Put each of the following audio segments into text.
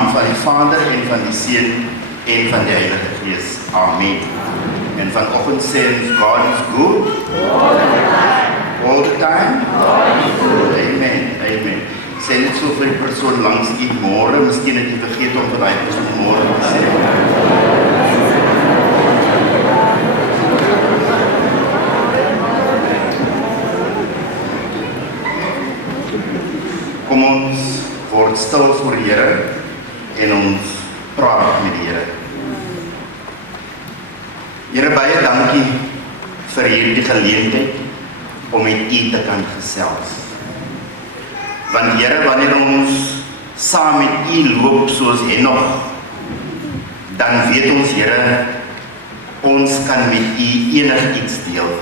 naam van die Vader en van die Seun en van die Heilige Gees. Amen. En vanoggend sê ons, God is good. All the time. Amen. Amen. Sê net so vir die persoon langs u môre, miskien het jy vergeet om vir daai persoon môre te sê. Kom ons word stil voor die Here en ons praat met die Here. Here, baie dankie vir hierdie geleentheid om met u te kan gesels. Want Here, wanneer ons saam met u loop soos Henok, dan weet ons, Here, ons kan met u enigiets deel.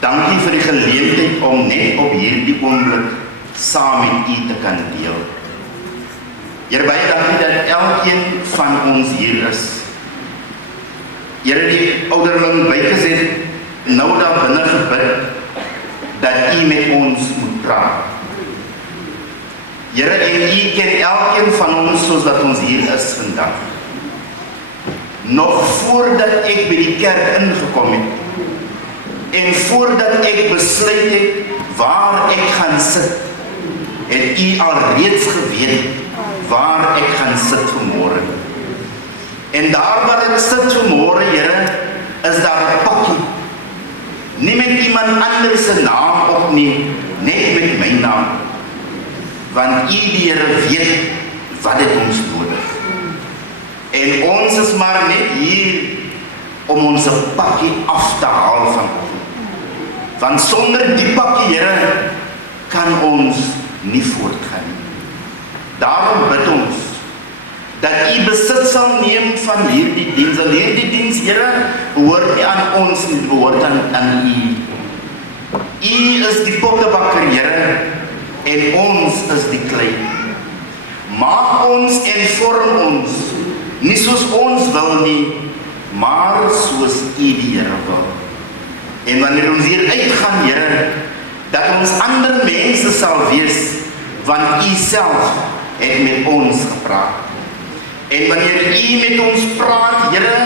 Dankie vir die geleentheid om net op hierdie oomblik saam met u te kan deel. Here, baie dankie dat elkeen van ons hier is. Here, die ouderling Bykes het nou daar binne gebid dat u met ons moet praat. Here, en u ken elkeen van ons soos dat ons hier is vandag. Nog voordat ek by die kerk ingekom het en voordat ek besluit het waar ek gaan sit, het u al reeds geweet waar ek gaan sit vanmôre. En daar waar ek sit vanmôre, Here, is daar 'n pakkie. Nie met iemand anders se naam op nie, net met my naam. Want u, die Here, weet wat het ons nodig. En ons is maar net hier om ons pakkie af te haal vanoggend. Want sonder die pakkie, Here, kan ons nie voortgaan nie. Daarom bid ons dat u besit sal neem van hierdie diens. En hierdie diens, Here, behoort nie aan ons nie, behoort aan u. U is die pottebakker, Here, en ons is die klei. Maak ons en vorm ons, nie soos ons wil nie, maar soos u die Here wil. En wanneer ons hier uitgaan, Here, dat ons ander mense sal wees, want u self het met ons gepraat. En wanneer u met ons praat, Here,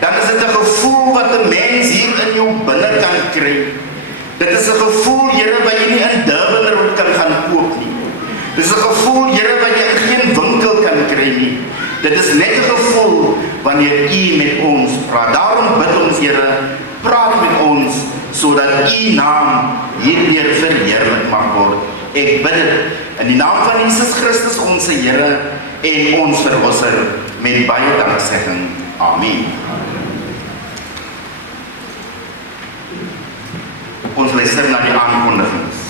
dan is dit 'n gevoel wat 'n mens hier in jou binne kan kry. Dit is 'n gevoel, Here, wat jy nie in Durban kan gaan koop nie. Dit is 'n gevoel, Here, wat jy in geen winkel kan kry nie. Dit is net 'n gevoel wanneer u met ons praat. Daarom bid ons, Here, praat met ons, sodat u naam hierdeur verheerlik mag word. Ek bid dit in die naam van Jesus Christus, ons Here en ons Verlosser, met baie danksegging. Amen. Ons luister na die aankondigings.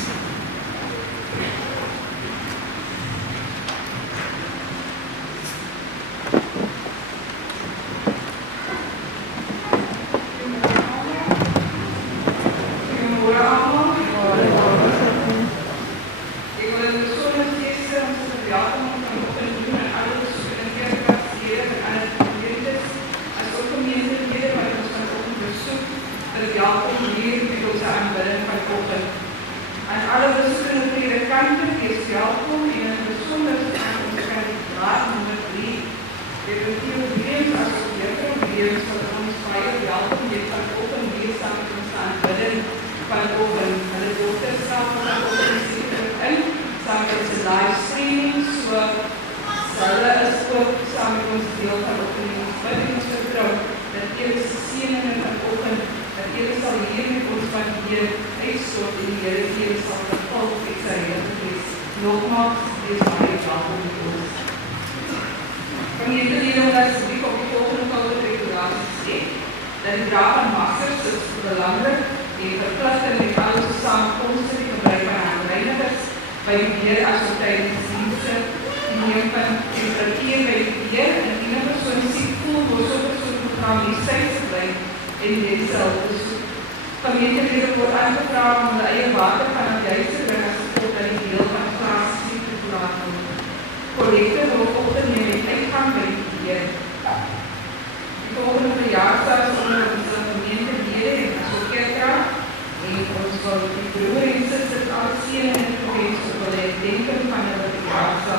Denken van de Raadsa,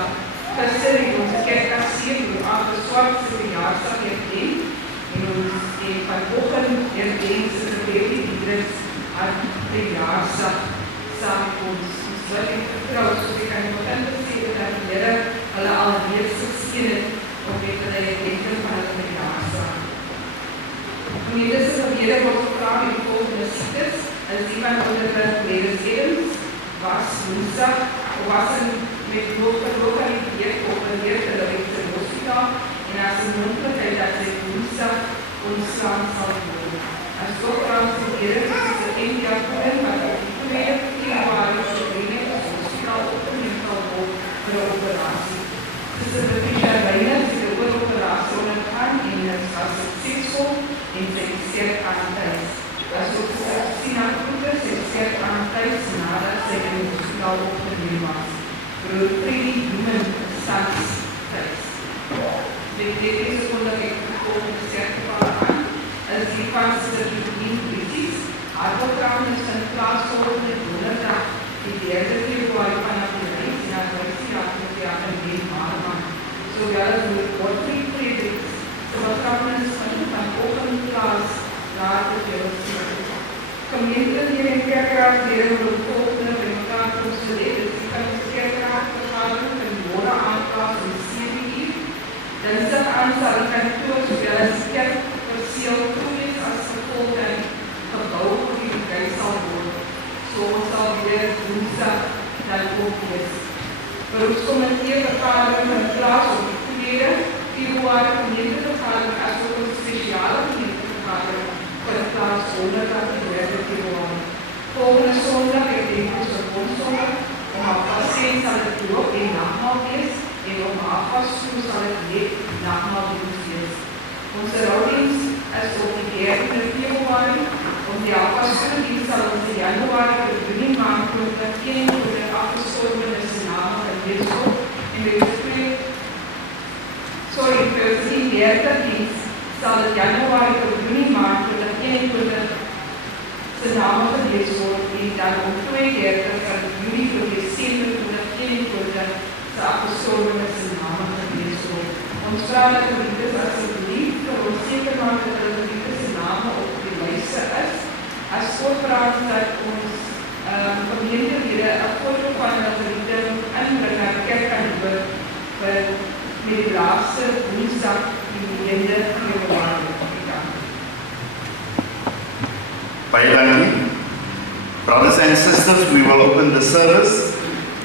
versterking onze vanoggend herdenk Sister Idris aan verjaarsdag saam met ons. Ons wil ek vertrou, soos ek aan die begin gesê het, dat die Here hulle alreeds geseën het om met hulle herdenking van hulle verjaarsdag. Gemeentes se gebede word gevra met die volgende siektes. As die van onderwys Gladys Evans was woensdag, was met hoogverloop aan die week opereer in die hospitaal en as 'n moontlikheid dat sy woensdag ontslaan sal word. As dokter probeer is die India koen wat op die 2 Februarie in die hospitaal opgeneem sal word vir 'n operasie. Sister Patricia Reiner het 'n operasie ondergaan en was suksesvol en sy is aan huis. As ook Sina Koeter is aan huis nadat sy in die hospitaal opgeneem was. Broer Freddy Human Sons thuis. Dit is omdat ek volgende sertifikaat aan. As die van Sister Evelien Precies, haar opdracht is van plaasvolgende donderdag die 3 Februarie vanaf die reis en haar reisjaar in die Maarman. Sowel as met Godfried Frederiks, de begrafenis van Ogenplaas daar te Jerusalem. Gemeenten hier in Kerkraad leren we de volgende bij elkaar consolideren. Dus die kan ons Kerkraad vergadering van morgen aanplaats om 7 uur. Dinsdag aan sal die kantoor sowel as die kerk perseel toewees as gevolg en gebouw voor die bedrijf sal word. So ons sal weer woensdag dan ook wees. Beroepskomitee vergadering van plaas op die 2 Februarie gemeentevergadering as ook een speciale gemeentevergadering van plaas donderdag die 3 Februarie. Volgende sondag ek denk ons verbondsondag om 10:30 sal het doop en nagmaal wees en om 8:00 sal het net nagmaal wees. Onze rouwdienst is op die 3 Februarie, om die 8:00 dienst sal ons in Januarie vir Junie maand met kenning voor de afgestorvenis in naam van Jezus en met die 30 dienst sal het Januarie vir Junie maand met kenning voor de naam van Jezus en dan om 32 van Junie vir Desember voor de kenning voor de afgestorvenis in naam van Jezus. Ons vraag dat de liefdes asseblief vir ons seker maak dat hulle liefdes se name op die lyste is. As voorpraat dat ons gemeentelede 'n foto van hulle liefde inbring na die kerkkantoor vir met die laaste woensdag die 9de Februarie. Baie dankie. Brothers and sisters, we will open the service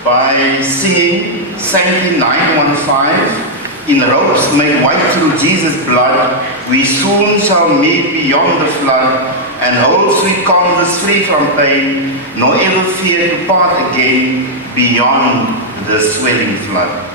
by singing Psalm 915. In ropes made white through Jesus' blood, we soon shall meet beyond the flood, and hold sweet converse free from pain, nor ever fear to part again beyond the swelling flood.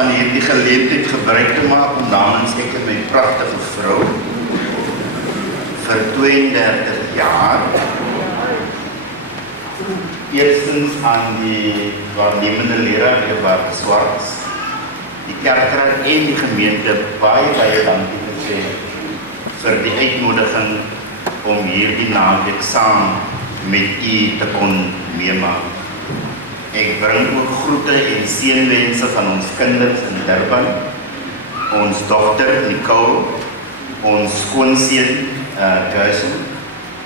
van hierdie geleentheid gebruik te maak om namens ek en my pragtige vrou vir 32 jaar eerstens aan die waarnemende leraar heer Bart Swarts, die kerkraad en die gemeente baie dankie te sê vir die uitnodiging om hierdie naweek saam met u te kon meemaak. Ek bring ook groete en seënwense van ons kinders in Durban, ons dogter Nicole, ons skoonseun Gerson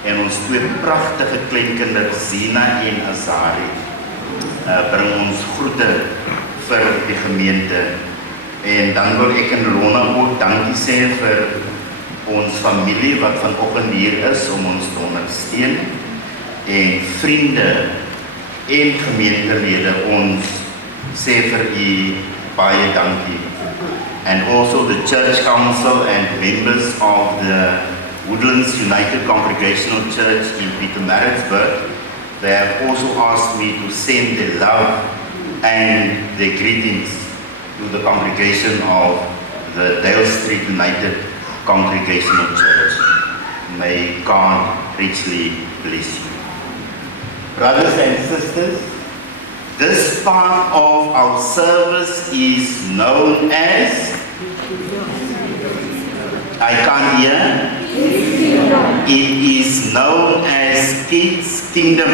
en ons twee pragtige kleinkinders Zina en Azari. Bring ons groete vir die gemeente. En dan wil ek en Rona ook dankie sê vir ons familie wat vanoggend hier is om ons te ondersteun en vriende en gemeentelede ons sê vir u baie dankie. And also the church council and members of the Woodlands United Congregational Church in Pietermaritzburg, they have also asked me to send their love and their greetings to the congregation of the Dale Street United Congregational Church. May God richly bless you. Brothers and sisters, this part of our service is known as, I can't hear, it is known as Kids Kingdom,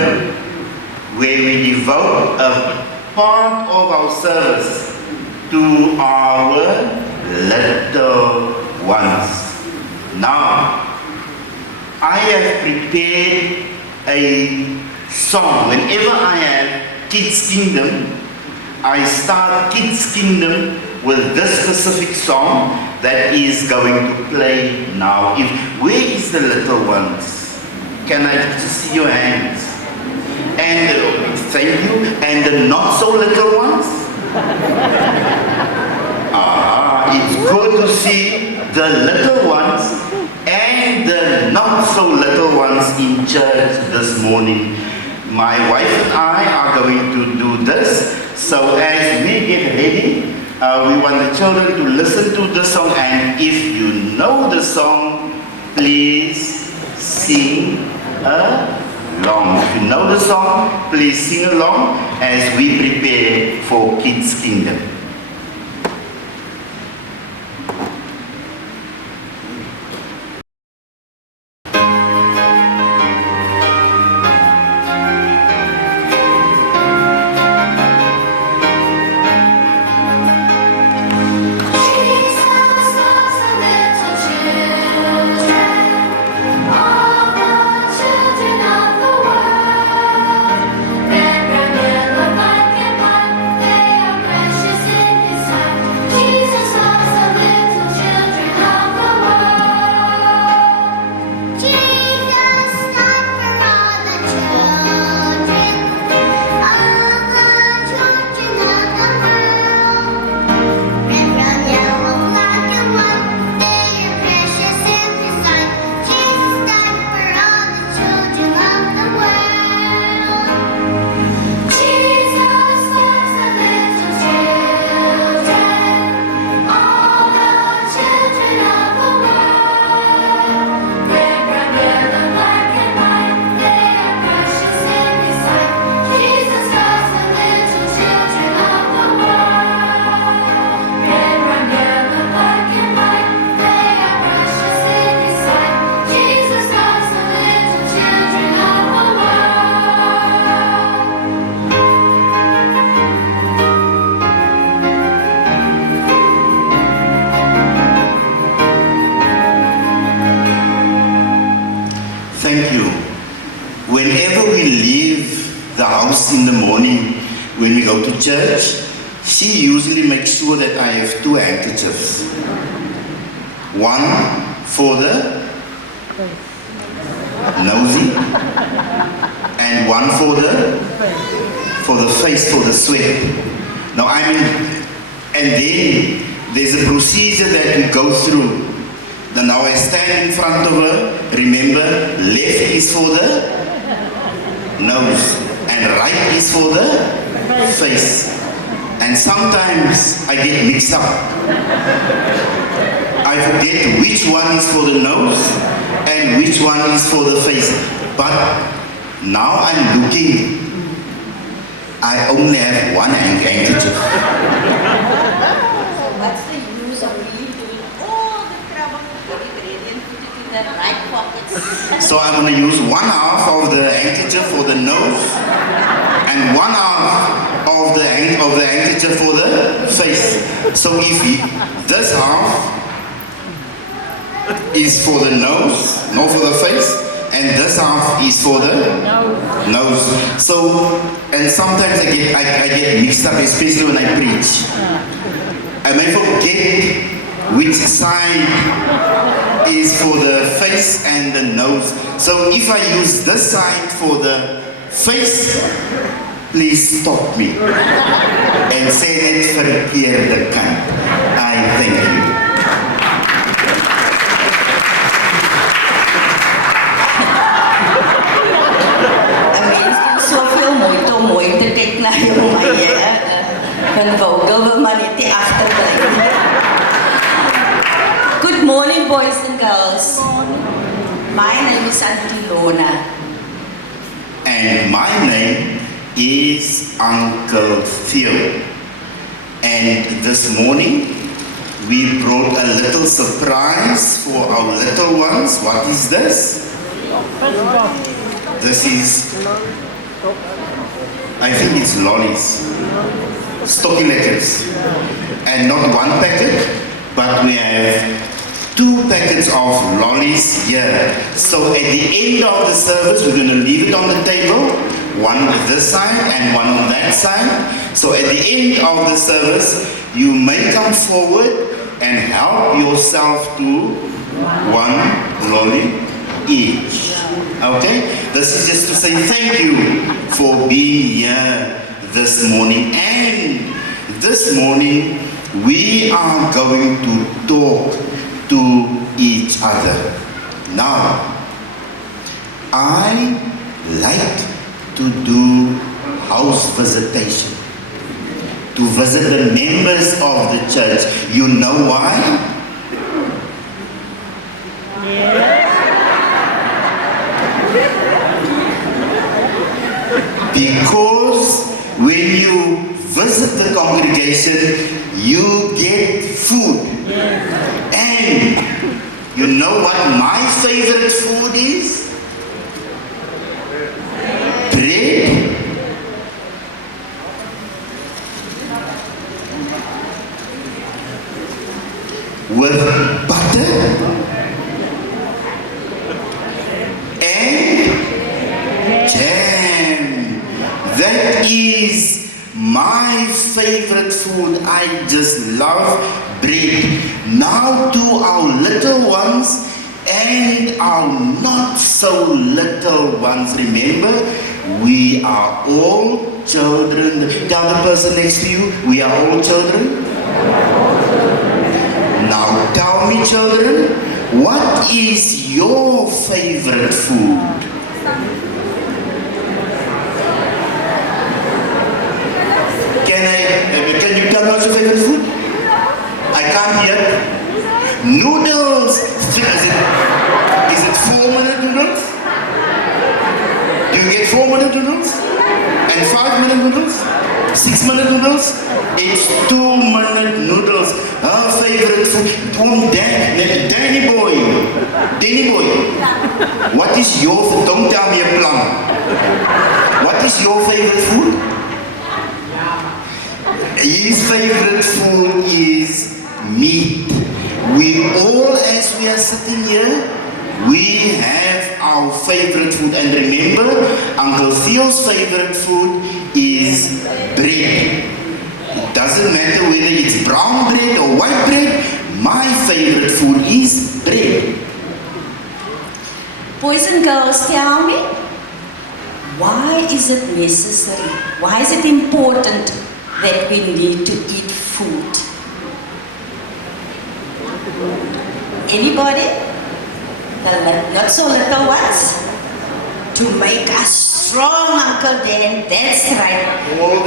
where we devote a part of our service to our little ones. Now, I have prepared a song. Whenever I have Kids Kingdom, I start Kids Kingdom with this specific song that is going to play now. Where is the little ones? Can I just see your hands? And thank you. And the not so little ones? It's good to see the little ones and the not so little ones in church this morning. My wife and I are going to do this. So as we get ready, we want the children to listen to the song, and if you know the song, please sing along. If you know the song, please sing along as we prepare for Kids Kingdom. Thank you. Whenever we leave the house in the morning, when we go to church, she usually makes sure that I have two handkerchiefs. One for the nosy, and one for the face, for the sweat. Now and then there's a procedure that we go through. Now I stand in front of her. Remember, left is for the nose and right is for the face. And sometimes I get mixed up. I forget which one is for the nose and which one is for the face. But now I'm looking, I only have one handkerchief. So what's the use of really doing all the trouble to get it ready and put it in the right pockets? So I'm going to use one half of the handkerchief for the nose and one half of the handkerchief for the face. So if this half is for the nose, not for the face, and this half is for the nose. So, and sometimes I get mixed up, especially when I preach. I may forget which side is for the face and the nose. So if I use this side for the face, please stop me and say it verkeerde kant. I thank you. Moeite kyk na jou eie van Vogel wil maar net die agterbly. Good morning, boys and girls. My name is Auntie Lona. And my name is Uncle Phil. And this morning we brought a little surprise for our little ones. What is this? This is, I think it's lollies, stocky letters, and not one packet, but we have 2 packets of lollies here. So at the end of the service, we're going to leave it on the table, one on this side and one on that side. So at the end of the service, you may come forward and help yourself to 1 lolly each. Okay? This is just to say thank you for being here this morning. And this morning we are going to talk to each other. Now, I like to do house visitation, to visit the members of the church. You know why? Because when you visit the congregation, you get food. And you know what my favorite food is? Bread with butter and jam. That is my favorite food. I just love bread. Now to our little ones and our not so little ones. Remember, we are all children. Tell the person next to you, we are all children. Now tell me, children, what is your favorite food? Can you tell me what's your favorite food? I can't hear. Noodles. Is it 4-minute noodles? Do you get 4-minute noodles? And 5-minute noodles? 6-minute noodles? It's 2-minute noodles. Our favorite food. Danny boy. What is your food? Don't tell me a plum. What is your favorite food? His favorite food is meat. We all, as we are sitting here, we have our favorite food. And remember, Uncle Theo's favorite food is bread. It doesn't matter whether it's brown bread or white bread. My favorite food is bread. Boys and girls, tell me, why is it necessary? Why is it important that we need to eat food? Anybody? The not so little ones? to make us strong, Uncle Dan. That's right. All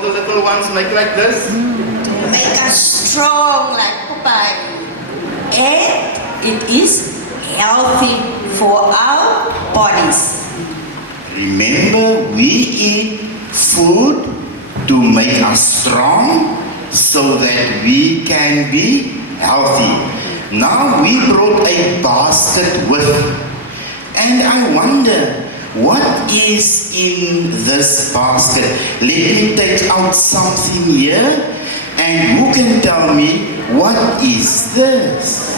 the little ones make like this. To make us strong like Popeye. And it is healthy for our bodies. Remember, we eat food to make us strong so that we can be healthy. Now we brought a basket with, and I wonder what is in this basket. Let me take out something here, and who can tell me what is this?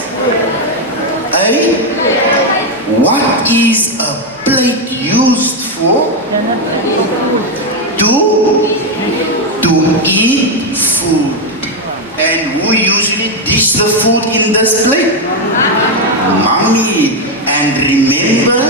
What is a plate used for? To eat food. And who usually dish the food in this plate? Mommy. And remember,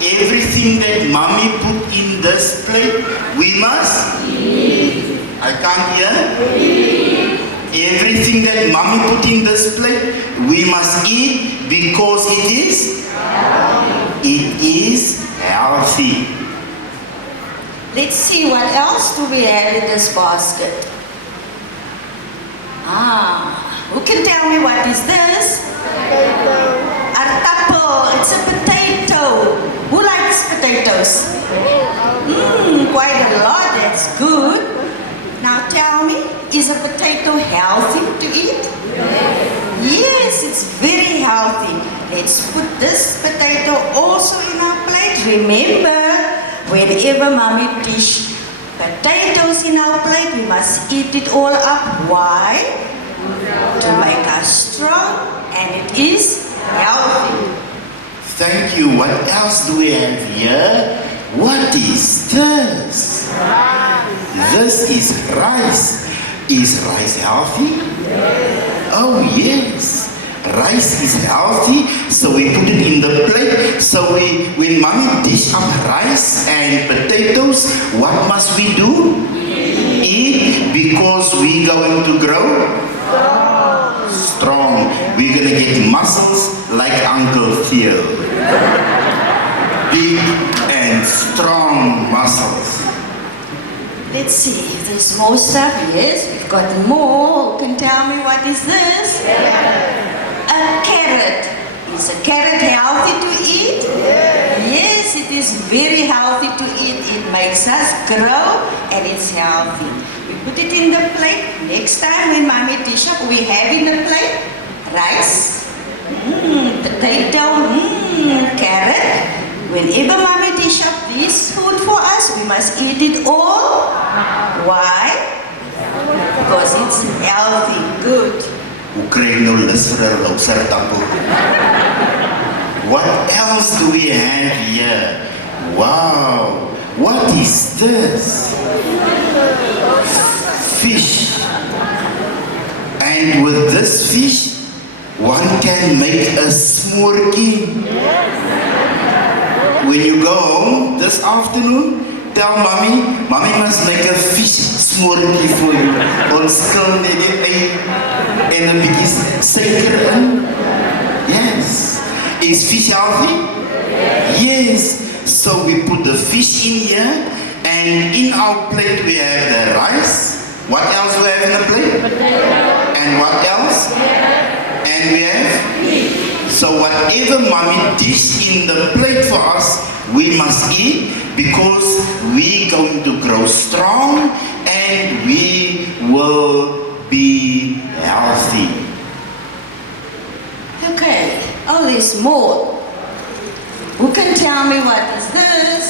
everything that mommy put in this plate, we must eat. I can't hear. Eat. Everything that mommy put in this plate, we must eat because it is healthy. It is healthy. Let's see, what else do we have in this basket? Who can tell me what is this? Artappel. It's a potato. Who likes potatoes? Quite a lot. That's good. Now tell me, is a potato healthy to eat? Yes, it's very healthy. Let's put this potato also in our plate. Remember, whenever mommy dish potatoes in our plate, we must eat it all up. Why? To make us strong, and it is healthy. Thank you. What else do we have here? What is this? This is rice. Is rice healthy? Oh yes. Rice is healthy, so we put it in the plate. So when mommy dish up rice and potatoes, what must we do? Eat, because we're going to grow strong. We're going to get muscles like Uncle Theo. Big and strong muscles. Let's see, there's more stuff. Yes, we've got more. Can tell me what is this? A carrot. Is a carrot healthy to eat? Yes, it is very healthy to eat. It makes us grow and it's healthy. We put it in the plate. Next time when mommy dish up, we have in the plate rice, potato, carrot. Whenever mommy dish up this food for us, we must eat it all. Why? Because it's healthy, good. Hoe krijg nou lus vir 'n rousertappel? What else do we have here? Wow, what is this? Fish. And with this fish, one can make a smorgie. When you go home this afternoon, tell mommy must make a fish smorgie for you. Ons skil net die ei en 'n bietjie suiker in. Yes. Is fish healthy? Yes. So we put the fish in here, and in our plate we have the rice. What else do we have in the plate? And what else? And we have fish. So whatever mommy dish in the plate for us, we must eat because we're going to grow strong and we will be healthy. Okay, oh, there's more. Who can tell me what is this?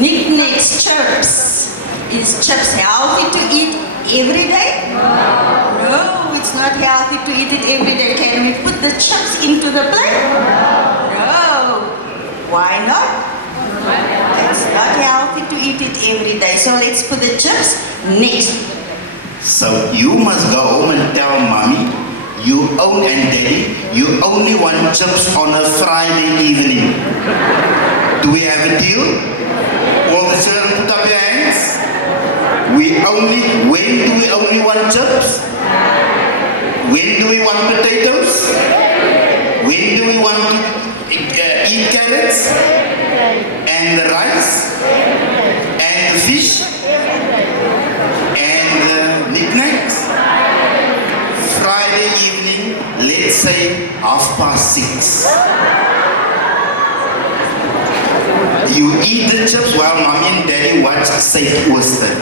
Knickknacks, chips. Is chips healthy to eat every day? No, it's not healthy to eat it every day. Can we put the chips into the plate? No. Why not? It's not healthy to eat it every day. So let's put the chips next. So you must go home and tell mommy, and daddy, you only want chips on a Friday evening. Do we have a deal? All the children put up their hands. When do we only want chips? When do we want potatoes? When do we want to eat carrots? And the rice? And the fish? And the knickknacks? Friday evening, let's say 6:30. You eat the chips while mommy and daddy watch Safe Oyster.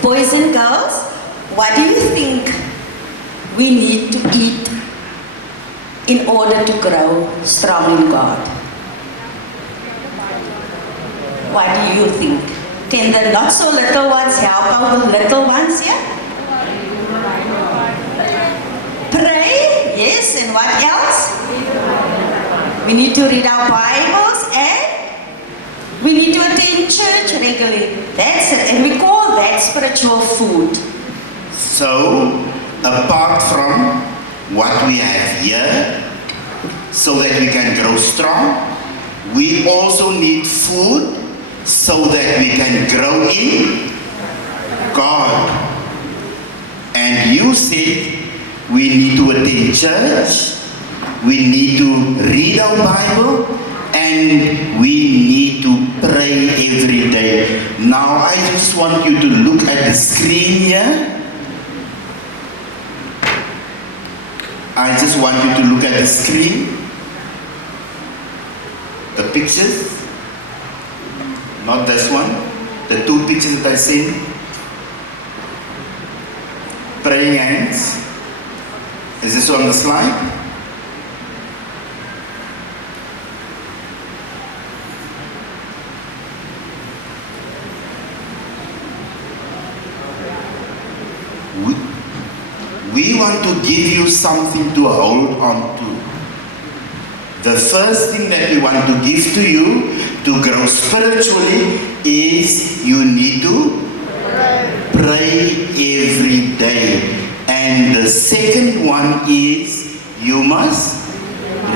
Boys and girls, what do you think we need to eat in order to grow strong in God? What do you think? Can the not so little ones help out the little ones here? Pray, yes, and what else? We need to read our Bibles and we need to attend church regularly. That's it, and we call that spiritual food. So, apart from what we have here, so that we can grow strong, we also need food so that we can grow in God. And you said we need to attend church, we need to read our Bible, and we need to pray every day. Now I just want you to look at the screen here. I just want you to look at the screen. The pictures. Not this one. The two pictures that I seen. Praying hands. Is this on the slide? We want to give you something to hold on to. The first thing that we want to give to you to grow spiritually is you need to pray every day. And the second one is you must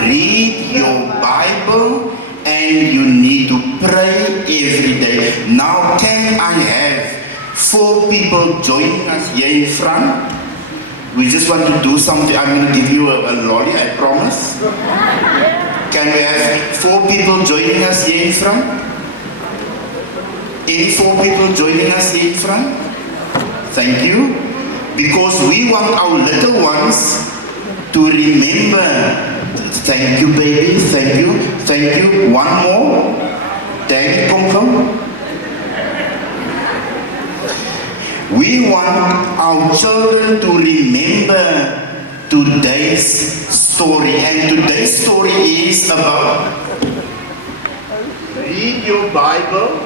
read your Bible and you need to pray every day. Now can I have 4 people joining us here in front? We just want to do something. I'm going to give you a lolly, I promise. Can we have 4 people joining us here in front? Any 4 people joining us here in front? Thank you. Because we want our little ones to remember. Thank you, baby. Thank you. Thank you. One more. Thank you, Pom. We want our children to remember today's story. And today's story is about read your Bible,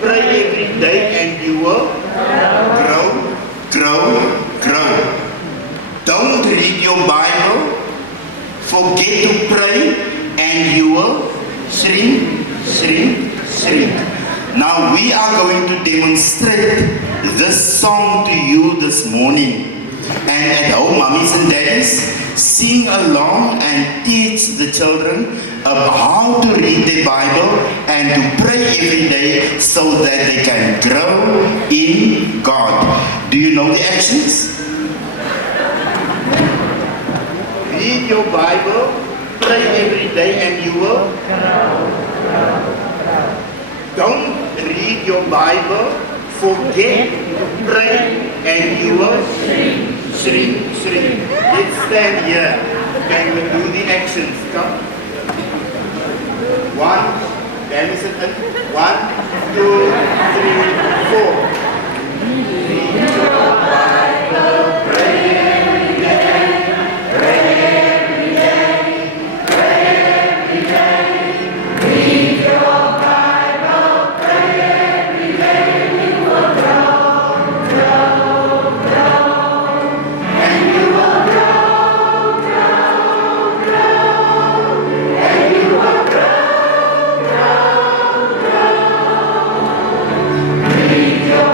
pray every day, and you will grow. Don't read your Bible, forget to pray, and you will shrink. Now we are going to demonstrate this song to you this morning. And at home, mummies and daddies, sing along and teach the children about how to read the Bible and to pray every day so that they can grow in God. Do you know the actions? Read your Bible, pray every day, and you will grow. Don't read your Bible, forget to pray, and you will shrink. Let's stand here. Can we do the actions? Come. 1, then is it 1, 2, 3, 4. Read your Bible, pray every day, pray every day, pray every day. Read your Bible, pray every day, you will grow, and you will grow, and you will grow. Read your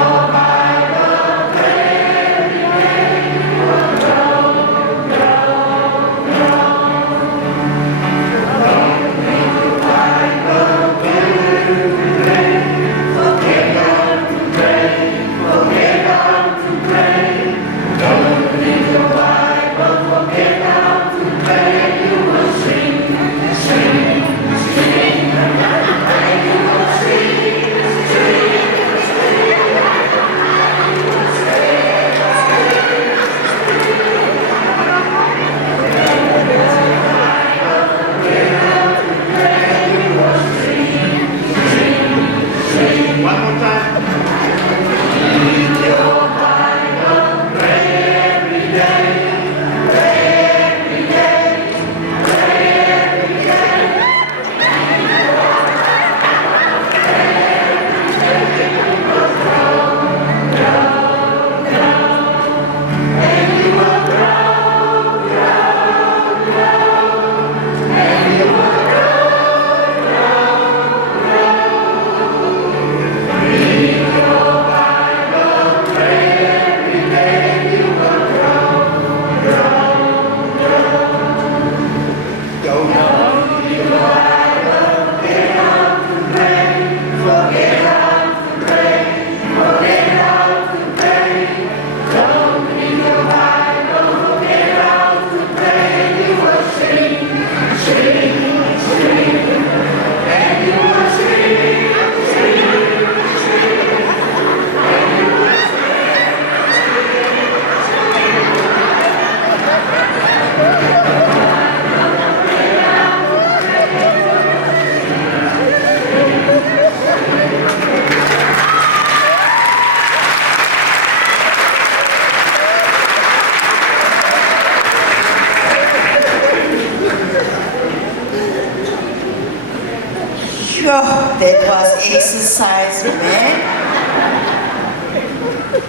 That was exercise, man.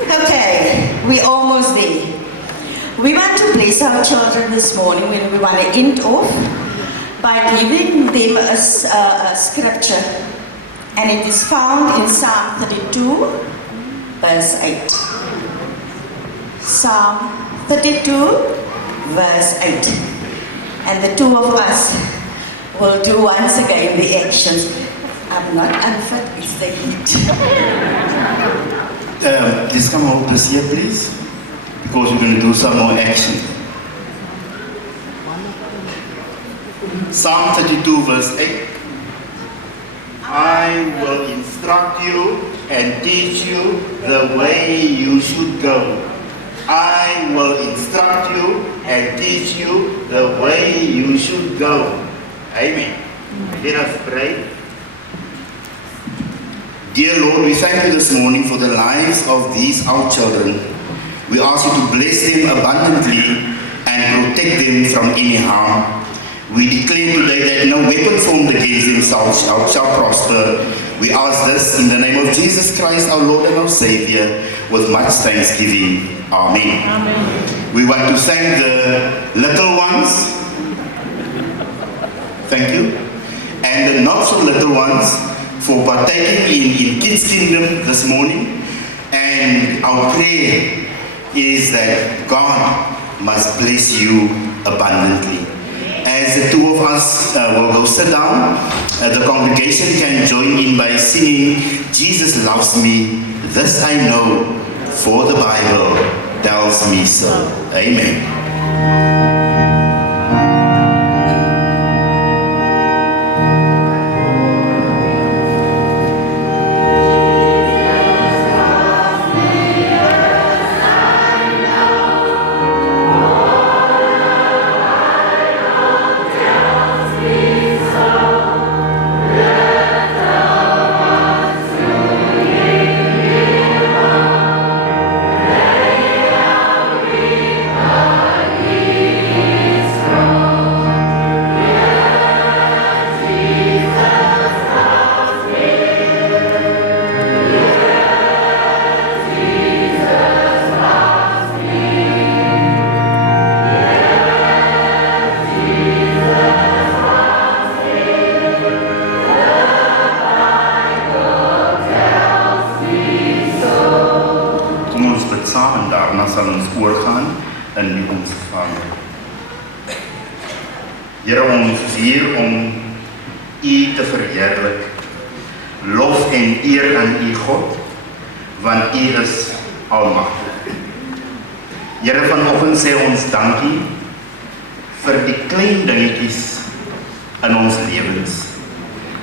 Okay, we're almost there. We want to bless our children this morning when we want to end off by giving them a scripture. And it is found in Psalm 32, verse 8. Psalm 32, verse 8. And the two of us will do once again the actions. I'm not unfit, it's the heat. Please come over this here, please. Because we're going to do some more action. Psalm 32, verse 8. I will instruct you and teach you the way you should go. I will instruct you and teach you the way you should go. Amen. Let us pray. Dear Lord, we thank you this morning for the lives of these our children. We ask you to bless them abundantly and protect them from any harm. We declare today that no weapon formed against themselves shall prosper. We ask this in the name of Jesus Christ, our Lord and our Savior, with much thanksgiving. Amen. Amen. We want to thank the little ones. Thank you. And the not so little ones for partaking in Kids Kingdom this morning. And our prayer is that God must bless you abundantly. As the two of us will go sit down, the congregation can join in by singing, Jesus loves me, this I know, for the Bible tells me so. Amen. Here ons is hier om U te verheerlik. Lof en eer aan U God, want U is almagtig. Here, vanoggend sê ons dankie vir die klein dingetjies in ons lewens.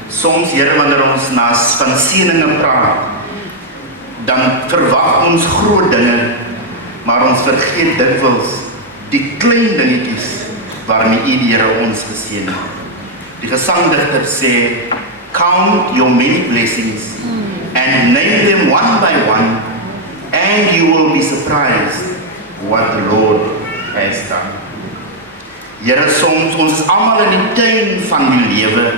Soms, Here, wanneer ons van seëninge praat, dan verwag ons groot dinge, maar ons vergeet dikwels die klein dingetjies waarmee U die Here ons geseën het. Die gesangdigter sê, count your many blessings and name them one by one, and you will be surprised what the Lord has done. Here, soms, ons is almal in die tuin van die lewe,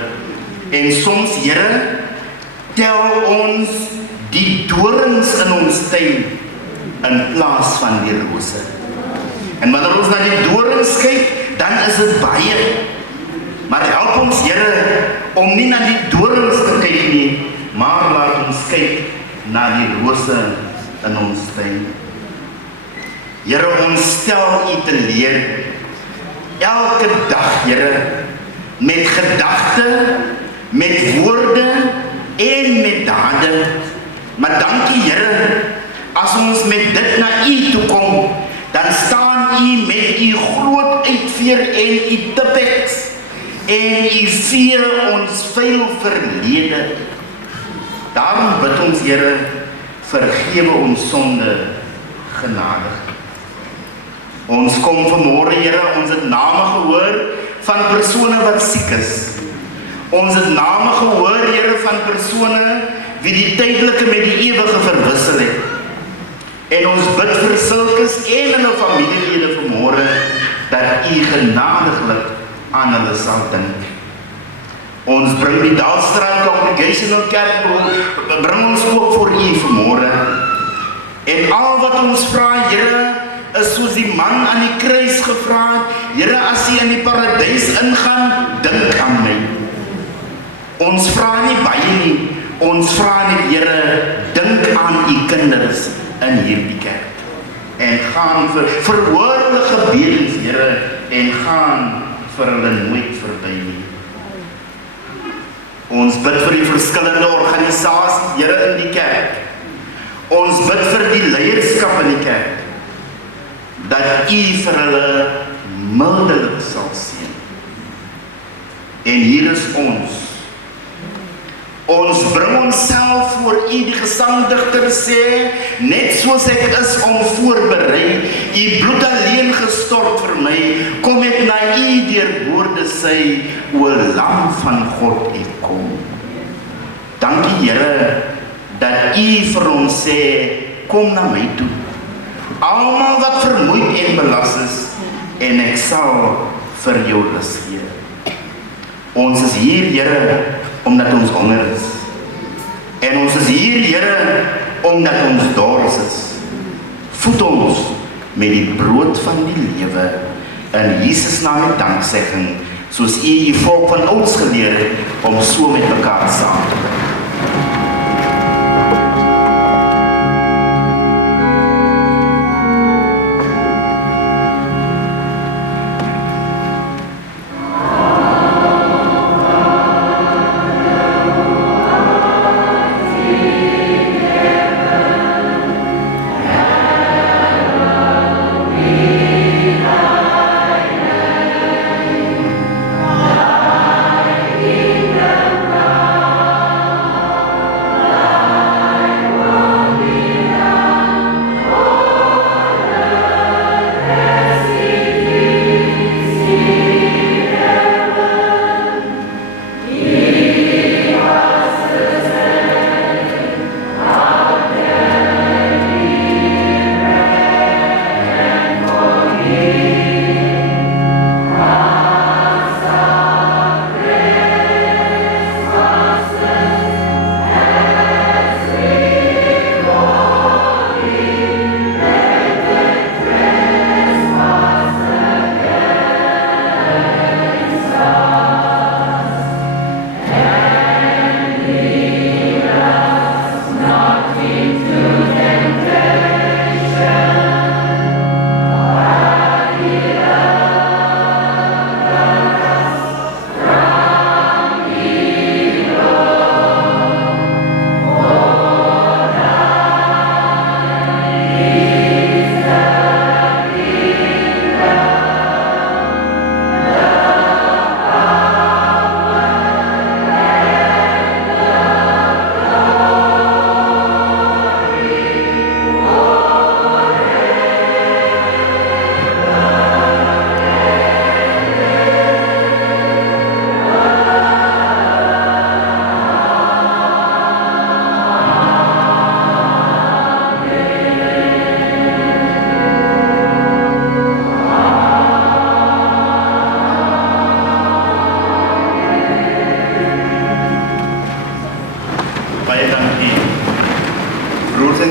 en soms, Here, tel ons die dorings in ons tuin in plaas van die rose. En wanneer ons na die dorings kyk, dan is dit baie. Maar help ons, Here, om nie na die dorings te kyk nie, maar laat ons kyk na die rose in ons tuin. Here, ons stel U te leer, elke dag, Here, met gedagte, met woorde en met dade. Maar dankie, Here, as ons met dit na U toe kom, dan staan U met U groot uitveer en U tippeks, en U veer ons vuil verlede. Daarom bid ons, Here, vergewe ons sonde genadig. Ons kom vanmôre, Here, ons het name gehoor van persone wat siek is. Ons het name gehoor, Here, van persone wie die tydelike met die ewige verwissel het. En ons bid vir sulkes en hulle familielede vanmôre, dat U genadiglik aan hulle sal dink. Ons bring die Dalstraat Congregational Kerk, bring ons ook voor U vanmôre. En al wat ons vra, Here, is soos die man aan die kruis gevra het, Here, as U in die paradys ingaan, dink aan my. Ons vra nie baie nie, ons vra net, Here, dink aan U kinders in hierdie kerk. En gaan verhoor hulle gebedens, Here, en gaan vir hulle nooit verby nie. Ons bid vir die verskillende organisasies, Here, in die kerk. Ons bid vir die leierskap in die kerk, dat U vir hulle mildelik sal seën. En hier is ons. Ons bring onsself voor U, die gesangdigter sê, net soos ek is om voorberei, U bloed alleen gestort vir my, kom ek na U deur woorde sê, o Lam van God, ek kom. Dankie Here, dat U vir ons sê, kom na my toe. Almal wat vermoeid en belas is, en ek sal vir jou rus gee. Ons is hier, Here, omdat ons honger is. En ons is hier, Here, omdat ons dors is. Voed ons met die brood van die lewe, in Jesus naam met danksegging, soos U die volk van ouds geleer het, om so met mekaar saam te werk.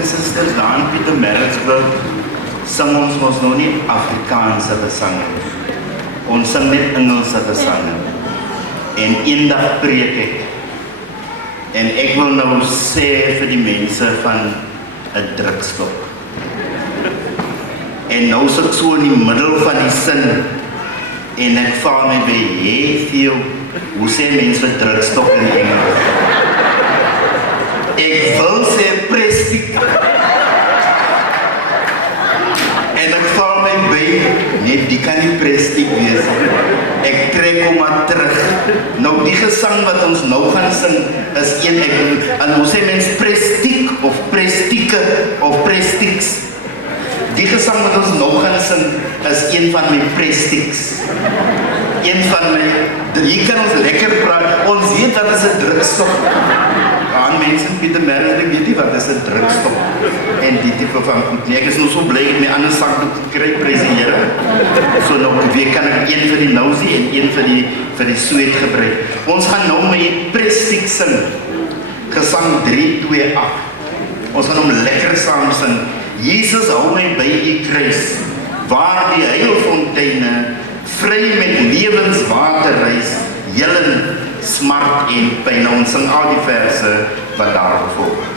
Susters, daar in Pietermaritzburg sing ons nog nie Afrikaanse gesange. Ons sing net Engelse gesange. En eendag preek ek. En ek wil nou sê vir die mense van 'n drukstok. En nou sit ek so in die middel van die sin en ek val my by veel, hoe sê mense drukstok in Engels? Ek wil sê prestig. En ek val my by, net die kan nie prestig wees. Ek trek hom maar terug. Nou die gesang wat ons nou gaan sing, is een, en hoe sê mens prestig, of prestike, of prestiks. Die gesang wat ons nou gaan sing, is een van my prestiks. Een van my, hier kan ons lekker praat, ons weet wat is 'n drukstok. aan mense in Pietermaritzburg, ek weet nie wat is 'n drugstop en die tipe van goed nie. Ek is nou so bly met my ander sakdoek gekry, prys die Here. So nou weer kan ek een vir die nousie en een vir die sweet gebruik. Ons gaan nou my prestiek sing. Gesang 328. Ons gaan hom lekker saam sing. Jesus hou my by die kruis, waar die heilfonteine vry met lewenswater reis, helen, smart en pyn. Ons sing al die verse wat daarop volg.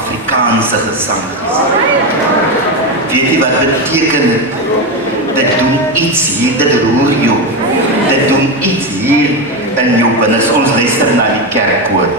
Afrikaanse gesang is. Weet jy wat beteken dit? Dit doen iets hier, dit roer jou. Dit doen iets hier in jou binne. Ons luister na die kerkkoor.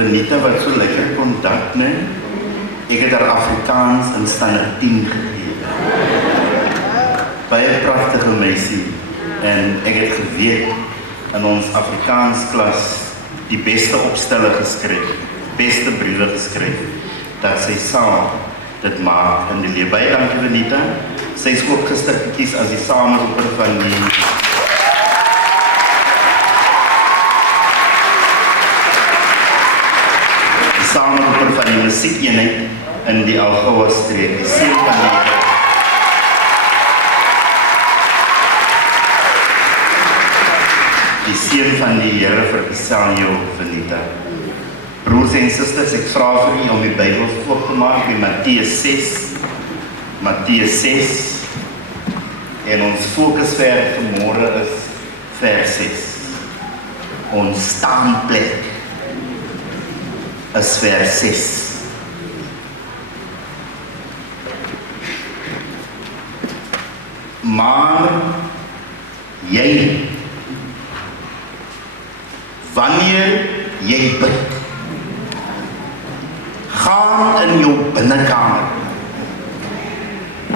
Benita wat so lekker kon dank, nee. Ek het haar Afrikaans in standaard 10 gegee. Baie pragtige meisie. En ek het geweet in ons Afrikaans klas die beste opstelle geskryf, beste briewe geskryf, dat sy saam dit maak in die lewe. Baie dankie Benita. Sy is ook gister gekies as die saamroeper van die sameroeper van die musiekeenheid in die Algoa streek, die seun van die Here. Die seun van die Here vergesel jou Venita. Broers en susters, ek vra vir u om die Bybel oop te maak by Matteus 6. Matteus 6. En ons fokusvers vanmôre is vers 6. Ons staanplek is vers 6. Maar jy, wanneer jy bid, gaan in jou binnekamer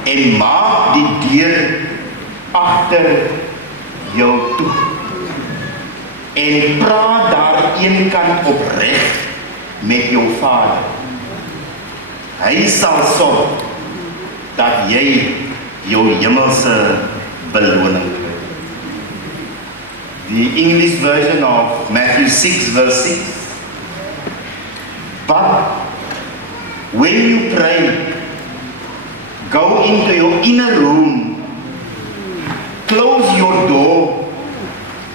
en maak die deur agter jou toe en praat daar eenkant opreg met jou Vader. Hy sal sorg dat jy jou hemelse beloning kry. The English version of Matthew 6 verse 6. But when you pray, go into your inner room, close your door,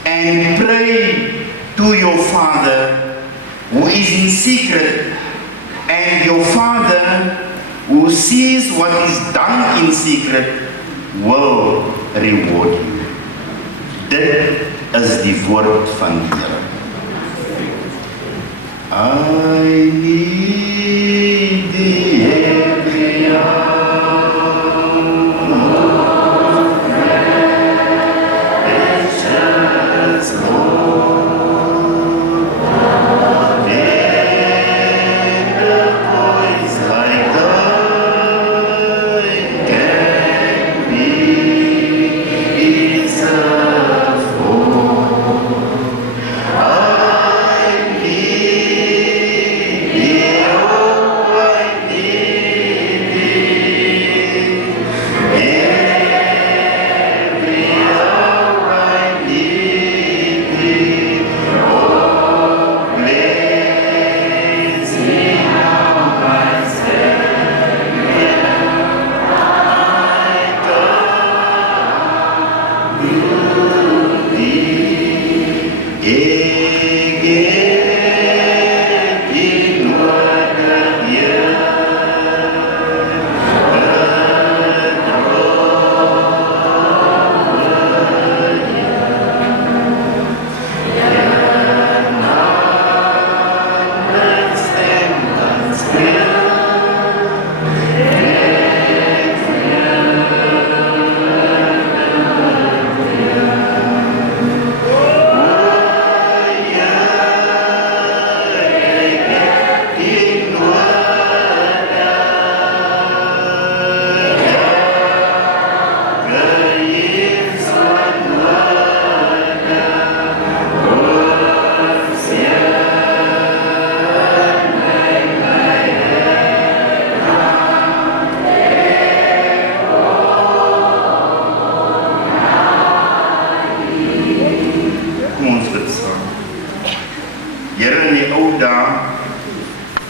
and pray to your Father who is in secret, and your Father who sees what is done in secret will reward you. Dit is die woord van die Here. I need thee every hour.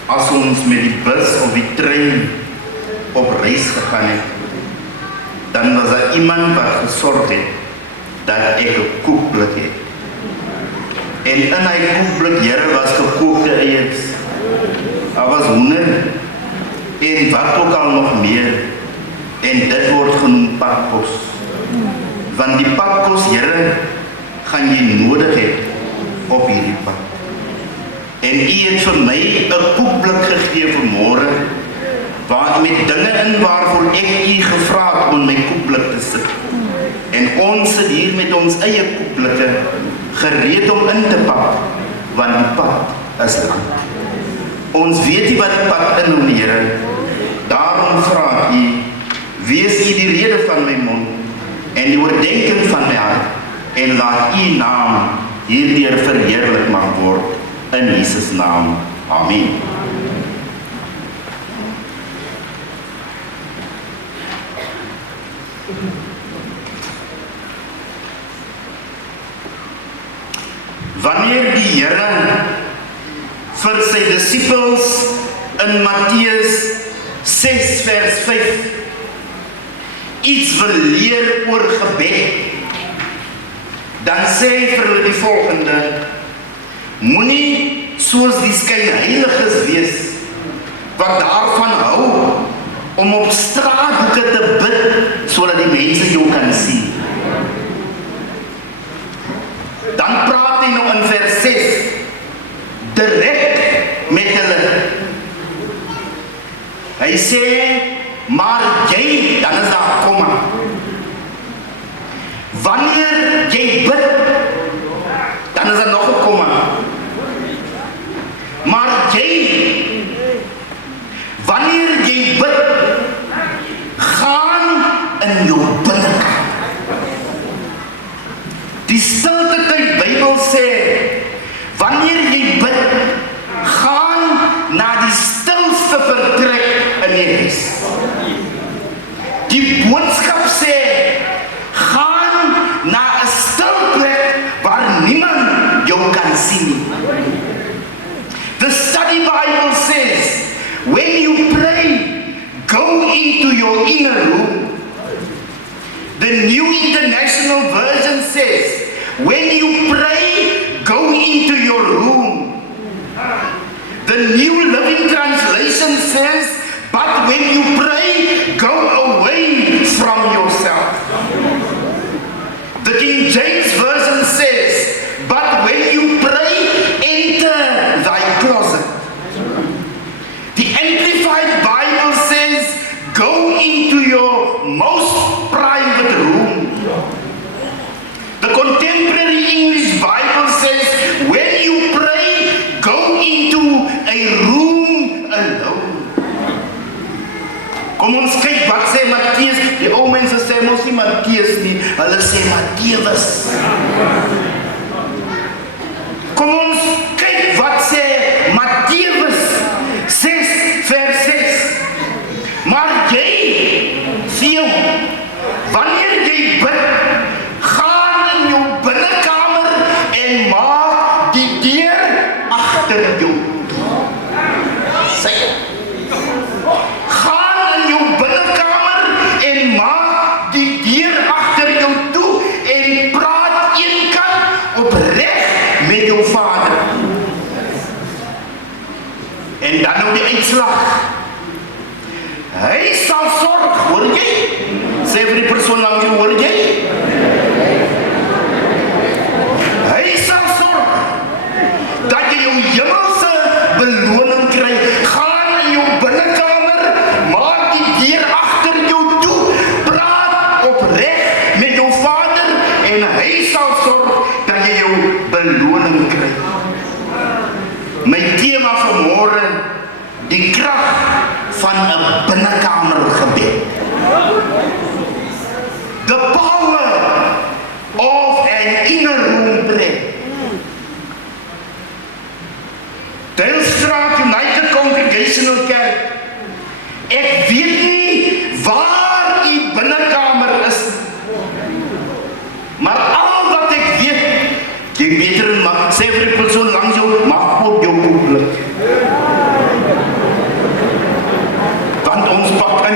As ons met die bus of die trein op reis gegaan het, dan was daar iemand wat gesorg het dat ek 'n koekblik het. En in hy koekblik, Here, was gekookte eiers. Daar was hoender en wat ook al nog meer. En dit word genoem padkos. Want die padkos, Here, gaan jy nodig hê op hierdie pad. En u het vir my 'n koekblik gegee vanmôre, met dinge in waarvoor ek u gevra het om my koekblik te sit. En ons sit hier met ons eie koekblikke, gereed om in te pak, want die pad is lang. Ons weet nie wat die pad inhou, Here. Daarom vra ek u, wees u die rede van my mond, en die oordeenking van my hart, en laat u naam hierdeur verheerlik mag word, in Jesus' naam. Amen. Wanneer die Here vir sy disippels in Matteus 6 vers 5 iets wil leer oor gebed, dan sê hy vir hulle die volgende: moenie soos die skynheiliges wees, wat daarvan hou om op straathoeke te bid, sodat die mense jou kan sien. Dan praat hy nou in vers 6, direk met hulle. Hy sê, maar jy, dan is daar komma. Wanneer jy bid, dan is daar nog 'n komma. Maar jy, wanneer jy bid, gaan in jou binnekamer. Die stilte tyd Bybel sê, wanneer jy bid, gaan na die stilste vertrek in die huis. Die boodskap sê, gaan na 'n stil plek waar niemand jou kan sien. The study Bible says, when you pray, go into your inner room. The New International Version says, when you pray, go into your room. The New Living Translation says, but when you pray, go away from yourself. The King James Version says, but when you pray, enter thy closet. The Amplified Bible says, go into your most private room. The Contemporary English Bible says, when you pray, go into a room alone. Kom ons kyk wat sê Matteus. Die ou mense sê mos nie Matteus nie, hulle sê Matteus. Kom ons kyk wat sê Matteus 6 vers 6. Maar jy, Theo, wanneer jy bid, gaan in jou binnekamer en maak die deur agter jou. Sê, gaan in jou binnekamer en maak die deur agter jou toe en praat eenkant opreg met jou Vader. En dan nou die uitslag. Hy sal sorg, hoor jy? Sê vir die persoon langs jou, hoor jy? Hy sal sorg dat jy jou hemelse beloning kry. Gaan in jou binnekamer, maak die deur agter jou toe, praat opreg met jou Vader en hy sal sorg dat jy jou beloning kry. My tema vanmôre, die krag van 'n binnekamergebed. The power of an inner room prayer. Telstra United Congregational Kerk. Ek weet nie waar u binnekamer is, maar al wat ek weet, jy beter maak, sê vir die persoon langs jou, maak op jou publiek. Want ons pak in.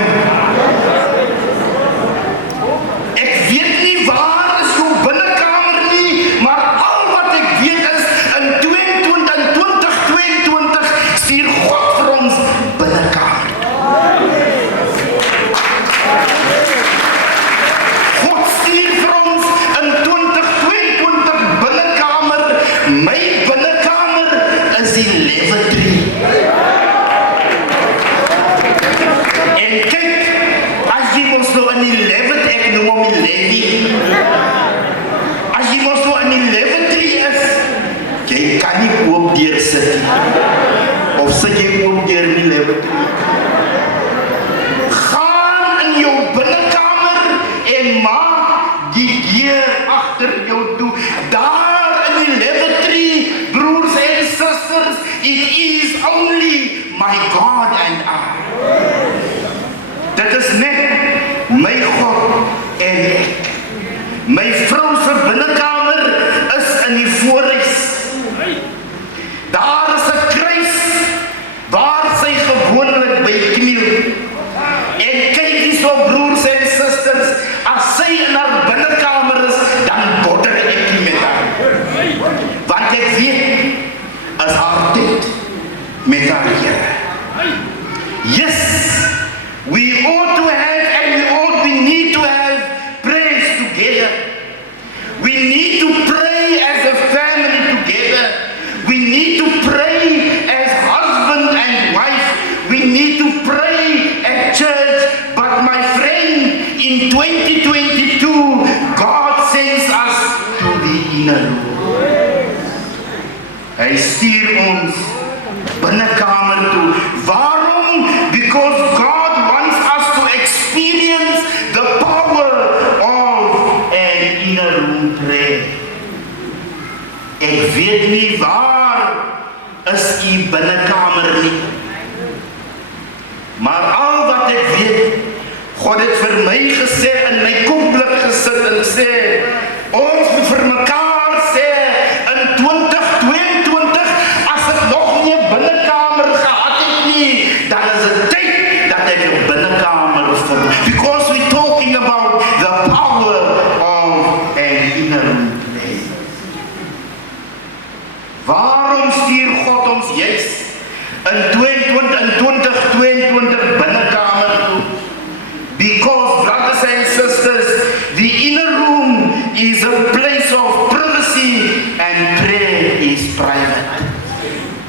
Ek weet nie waar is jou binnekamer nie, maar al wat ek weet is, in 2022 stuur God vir ons binnekamer. God stuur vir ons in 2022 binnekamer. My binnekamer is die lavatory. En kyk, as jy mos nou in die lavatory, ek noem hom die levy. As jy mos nou in die lavatory is, jy kan nie oop deur sit nie. Of sit jy oop deur in die lavatory? Gaan in jou binnekamer en maak die deur agter jou toe. Daar in die lavatory, broers en susters, it is only my God and I. Dit is net my God en ek. My vrou se binnekamer is in die voorhuis. Daar is 'n kruis is haar tyd met haar Here. Yes, we ought to have and we need to have praise together. We need to pray as a family together. We need to pray as husband and wife. We need to pray at church. But my friend, in 2022, God sends us to the inner room. Hy stuur ons binnekamer toe. Waarom? Because God wants us to experience the power of an inner room prayer. Ek weet nie waar is u binnekamer nie. Maar al wat ek weet, God het vir my gesê in my kopblik gesit en sê, ons moet vir mekaar sê in 2022, as ek nog nie 'n binnekamer gehad het nie, dan is dit tyd dat ek 'n binnekamer vind. Because we're talking about the power of an inner room prayer. Waarom stuur God ons juis in 2022 binnekamer toe? Because, brothers and sisters, the inner room is a place of privacy and prayer is private.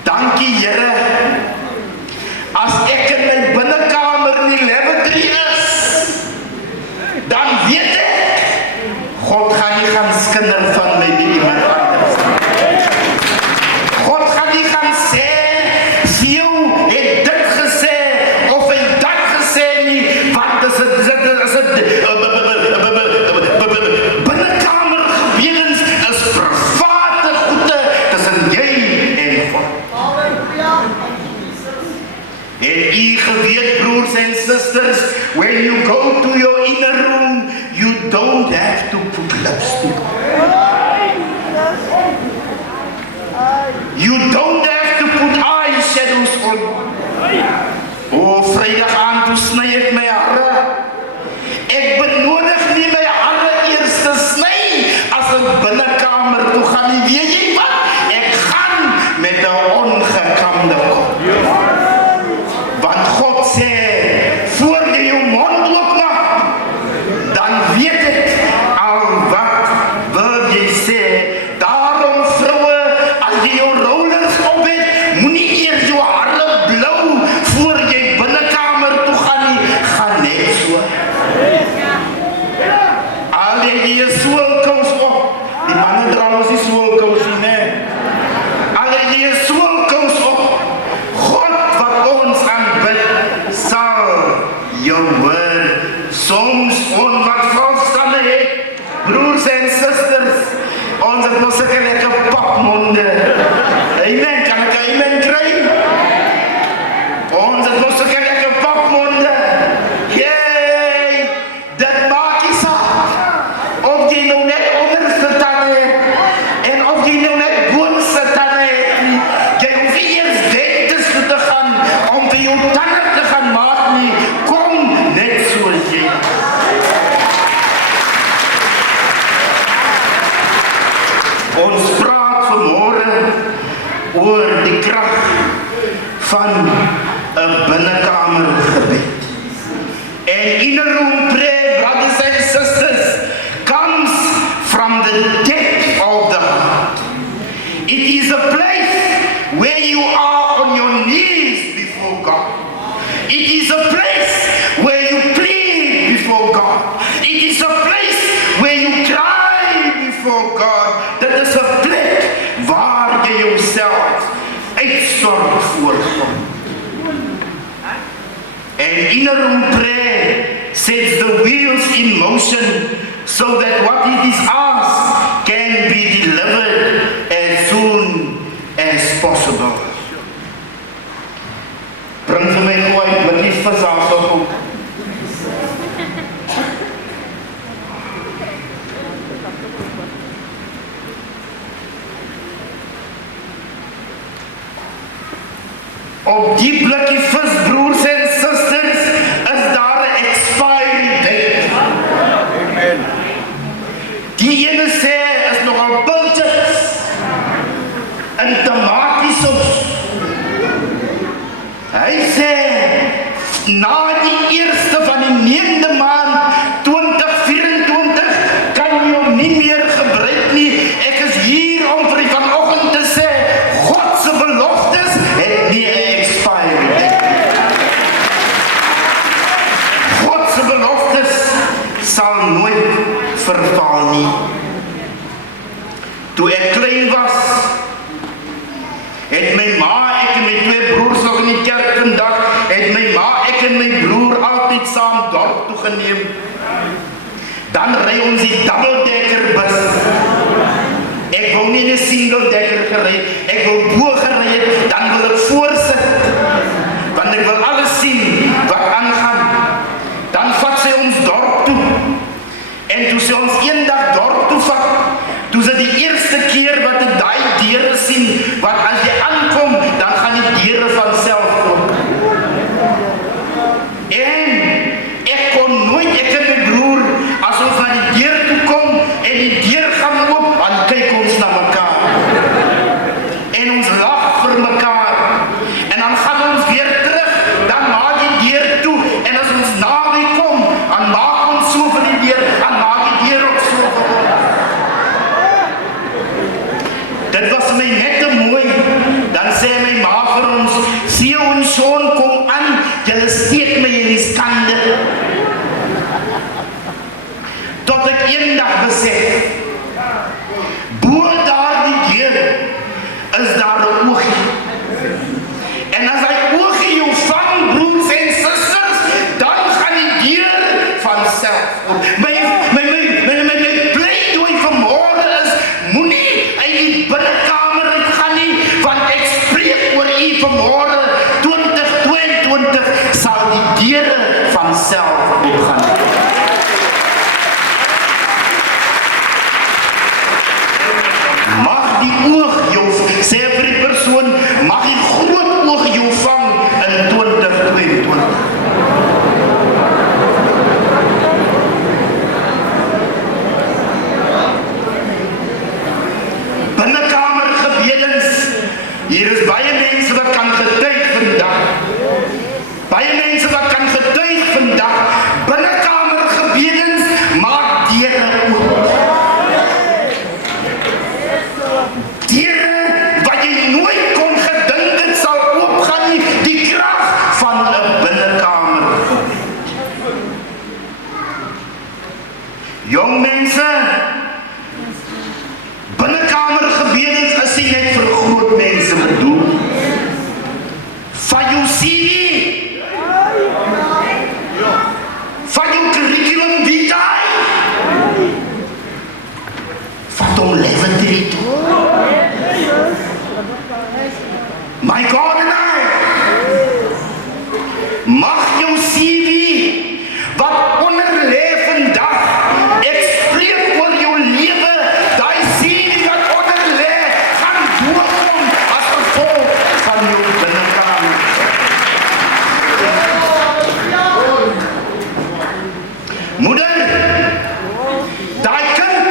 Dankie Here. As ek in my binnekamer in die lavatory is, dan weet ek, God gaan nie gaan skinder van my by iemand anders. God gaan nie gaan sê, Siew het dit gesê, of hy dat gesê nie, want is het binnekamer gebedens is private goede tussen jy en God. En u geweet, broers and sisters, when you go to your inner room, you don't have to put lipstick on. You don't have to put eyeshadows on. Oh, Vrydag aan toe sny ek my hare. Ek benodig nie my hare eers te sny as ek binnekamer toe gaan nie. Weet jy wat? Ek gaan met 'n ongekamde kop. Want God sê, voor jy jou mond oopmaak, dan weet ek al wat wil jy sê. Daarom vroue, as jy jou rollers op het, moenie eers jou hare blou voor jy binnekamer toe gaan nie. Gaan net so. Al jy jy swoelkous op, die manne dra ons die swoelkous nie, nee. Al jy jy swoelkous op, God wat ons aanbid, sal jou woord soms onwatvolstande het. Broers en sisters, ons het nog sulke lekker papmonde. Amen, kan ek amen kry? Ons het nog sulke lekker papmonde. Yay! Dit maak nie saak of jy nou net onderste tande het en of jy nou net boonste tande het nie. Jy hoef nie eers dentist toe te gaan om vir jou tande te gaan maak nie. Kom net soos jy. Ons praat vanmôre oor die krag van 'n binnekamer gebed. And inner room prayer, brothers and sisters, comes from the depth of the heart. It is a place where you are on your knees before God. It is a place where you plead before God. It is a place where you cry before God. Dit is 'n plek waar jy jouself uitstort voor God. And inner room prayer sets the wheels in motion so that what it is asked can be delivered as soon as possible. Bring vir my gooi blikkies vis af op. Op die blikkie vis, broers en sisters, is daar 'n expiry date. Amen. Die ene sê is nogal bultjes. En tomaties op Hy sê, na die eerste van die 9de maand 2024 kan jy hom nie meer gebruik nie. Ek is hier om vir die vanoggend te sê, God se beloftes het nie 'n expiry date. God se beloftes sal nooit verval nie. Toe ek klein was, het my ma, ek en my 2 broers nog in die kerk vandag, het my ma, ek en my broer altyd saam dorp toe geneem. Dan ry ons die double-decker bus. Ek wou nie in 'n single-decker gery, ek wou bo gery het, dan wil ek voorsit, want ek wil alles sien wat aangaan. Dan vat sy ons dorp toe, en toe sy ons eendag dorp toe vat, toe sy die eerste keer wat ek daai deure sien, wat as jy aankom, dan gaan die deure vanself oop. En ek kon nooit, ek en my broer, as ons na die deur toe kom, en die deur gaan oop, dan kyk ons na mekaar. En ons lag vir mekaar. En dan gaan ons weer terug, dan maak die deur toe, en as ons naby kom, dan maak ons so vir die deur, dan maak die deur ook so vir ons. Dit was my net te mooi. Dan sê my ma vir ons, sien ons son kom aan, julle steek my in die skande. Tot ek eendag besef, bo daar die deur, is daar 'n oogie. En as hy oogie jou vang, broers en susters, dan gaan die deur vanself oop. My pleidooi vanmôre is, moenie uit die binnekamer uitgaan nie, want ek spreek oor u vanmôre, 2022 sal die deure vanself oopgaan. Mag die oog jou, sê vir die persoon, mag die groot oog jou vang in 2022. Binnekamer gebedens, hier is baie mense wat kan getuig vandag. Baie mense wat kan getuig vandag. Binnekamer gebedens, maak deure oop. Deure wat jy nooit kon gedink het sal oopgaan nie, die krag van 'n binnekamer. Jong mense, binnekamer gebedens is nie net vir groot mense bedoel. Van jou CV, van jou curriculum vitae, vat hom Laventry toe. My God en I, mag jou CV, wat onder lê vandag, ek spreek oor jou lewe, daai CV wat onder lê, gaan doorkom as gevolg van jou binnekamer. Moeder, daai kind,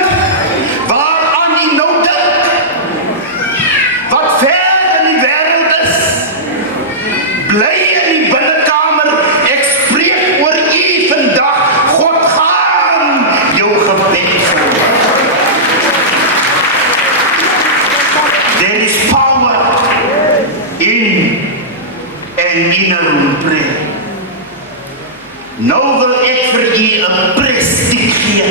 waaraan jy nou dink, wat ver in die wêreld is, bly in die binnekamer. Ek spreek oor u vandag. God gaan jou gebed verhoor. There is power in an inner room prayer. Nou wil ek vir u 'n prestiek gee.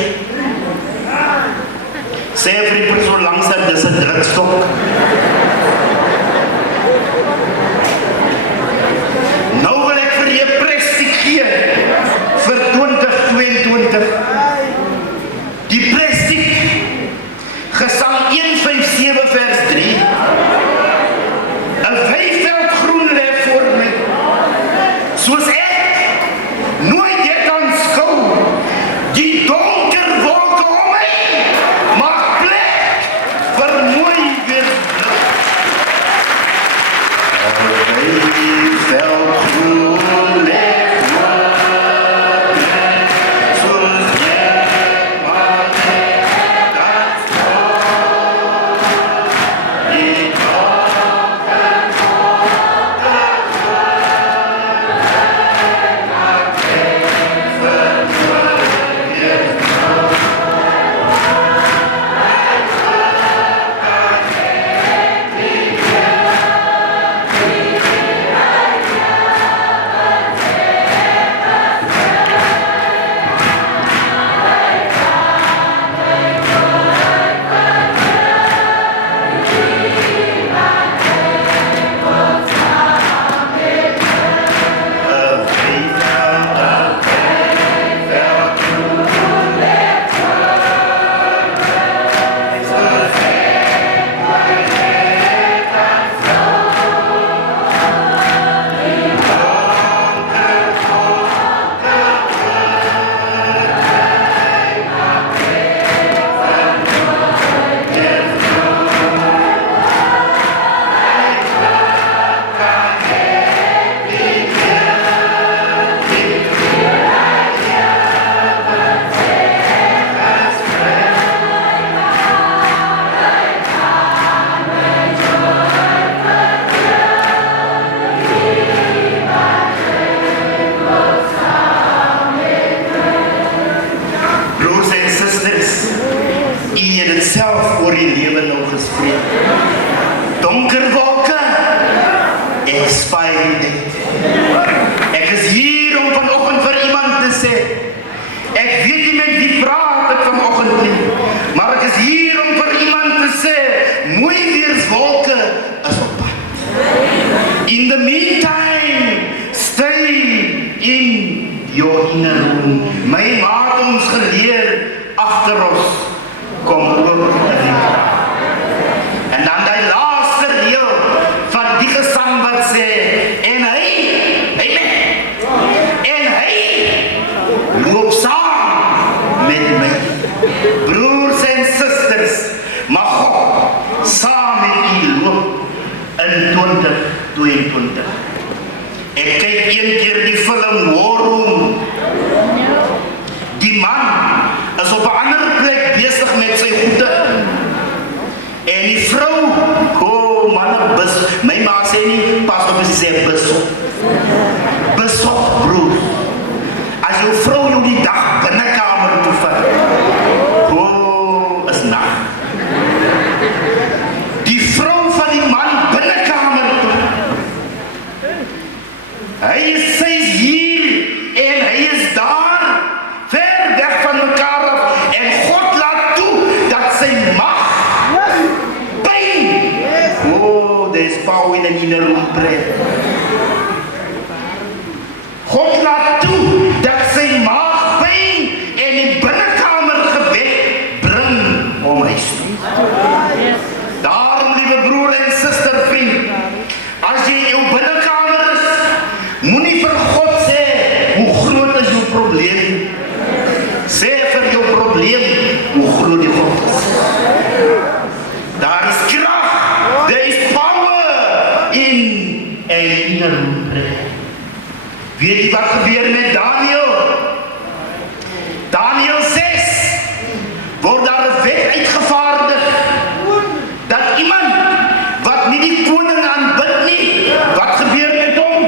Sê vir die persoon langs aan, dis 'n drukstok. Nou wil ek vir jy 'n prestiek gee vir 2022. Die prestiek, Gesang 157 vers 3. 'n weiveld groen lê voor my, soos ek nooit dit aanskou. Die donker wolke om my maak plek vir mooi weer lig. donker wolke. Ek spy dit. Ek is hier om vanoggend vir iemand te sê. Ek weet nie met wie praat ek vanoggend nie, maar ek is hier om vir iemand te sê, mooi weerswolke is op pad. In the meantime, stay in your inner room. My ma het ons geleer, agter ons kom ook in die krag. En dan die laaste deel van die gesang wat sê, en hy loop saam met my, broers en susters, mag God saam met u loop in 2022. Ek kyk een keer die film War Room. Die man is op 'n ander plek besig met sy goede. En die vrou, man, my ma sê nie, pas op as sy sê besop, broer. As jou vrou jou die dag binnekamer toe vat, is nag. Die vrou van die man binnekamer toe. Sy is hier en hy is daar, ver weg van mekaar af, en God laat toe dat sy mag pyn. There's power in an inner room prayer. God laat toe dat sy maag pyn en die binnekamer gebed bring om huis toe. Daarom, liewe broer en suster, vriend, as jy jou binnekamer is, moenie vir God sê hoe groot is jou probleem. Sê vir jou probleem hoe groot die God is. Daar is krag, there is power in an inner room prayer. Weet jy wat gebeur met Daniel? Daniel 6 word daar 'n wet uitgevaardig dat iemand wat nie die koning aanbid nie, wat gebeur met hom?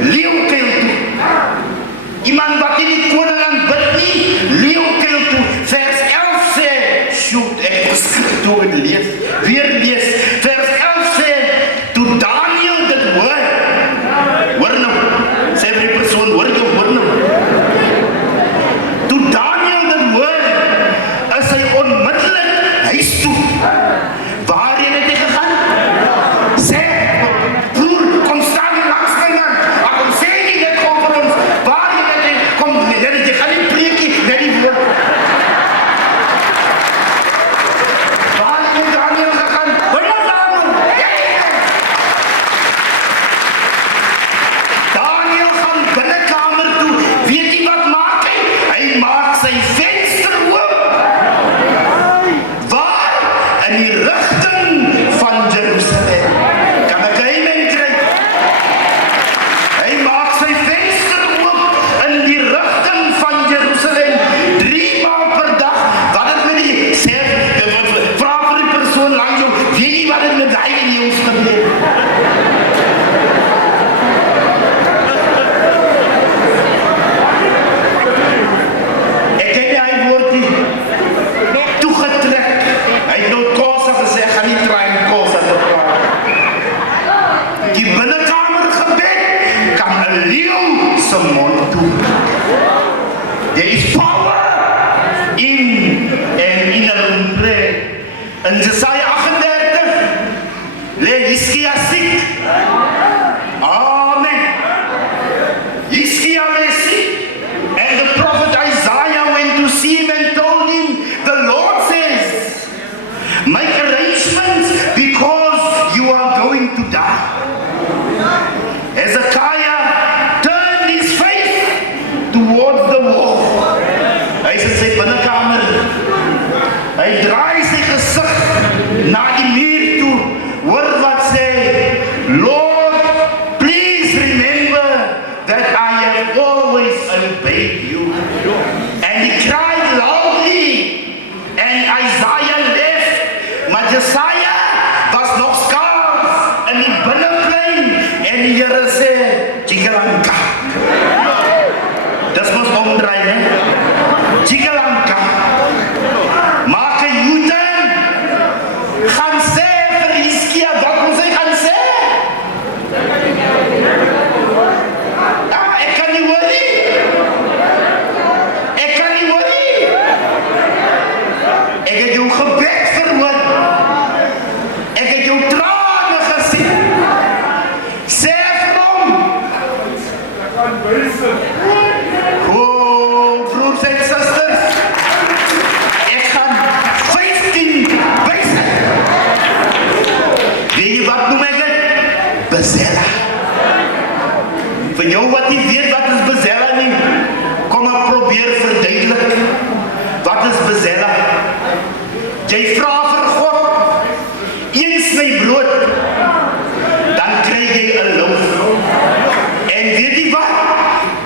Leeukuil toe. Iemand wat nie die koning aanbid nie, leeukuil toe. Vers 11 sê, shoot, ek beskrik toe het lees, weer lees. Vers 11 sê, toe Daniel dit hoor nou, sê vir die persoon, hoor nou. Toe Daniel dit hoor, is hy onmiddellik huis toe. Waarheen het hy gegaan? Sê, broer, kom staan hier langs my man. Kom sê nie dit kom vir ons. Waarheen het hy, kom, jy gaan nie preekie, net die woord. Waarheen het Daniel gegaan? Binnekamer. Daniel gaan binnekamer toe. Weet jy wat maak hy? Hy maak sy venster oop. Waar? In die rigting van Jerusalem. Kan ek amen kry? Hy maak sy venster oop in die rigting van Jerusalem. 3 maal per dag. Wat het met die sê, vra vir die persoon langs jou, weet jy wat het met hy en die ons gebeur? Ek ken nie hy woord nie. Toegetrek. Hy het nou Kosa gesê, ek gaan nie try om Kosa te praat. Die binnekamer gebed kan 'n leeu se mond toe. There is power in an inner room prayer. In Jesaja 38 lê Hiskia siek. Amen. Hiskia lê siek. And the prophet Isaiah went to see him and told him, the Lord says, make arrangements because you are going to die. Hezekiah turned his face towards the wall. Hy is in sy binnekamer. Hy draai sy gesig na die muur toe. Hoor wat sê, Lord, please remember that I have always obeyed you. And he cried loudly, and Isaiah left, maar Jesaja was nog skaars in die binneplein, en die Here sê, Chikalanka. Dis mos omdraai, né? Chikalanka. Maak 'n U-turn, gaan sê vir weet jy wat noem ek dit? Bezella. Vir jou wat nie weet wat is bezella nie, kom ek probeer verduidelik. Wat is bezella? Jy vra vir God, een sny brood, dan kry jy 'n loaf. En weet jy wat?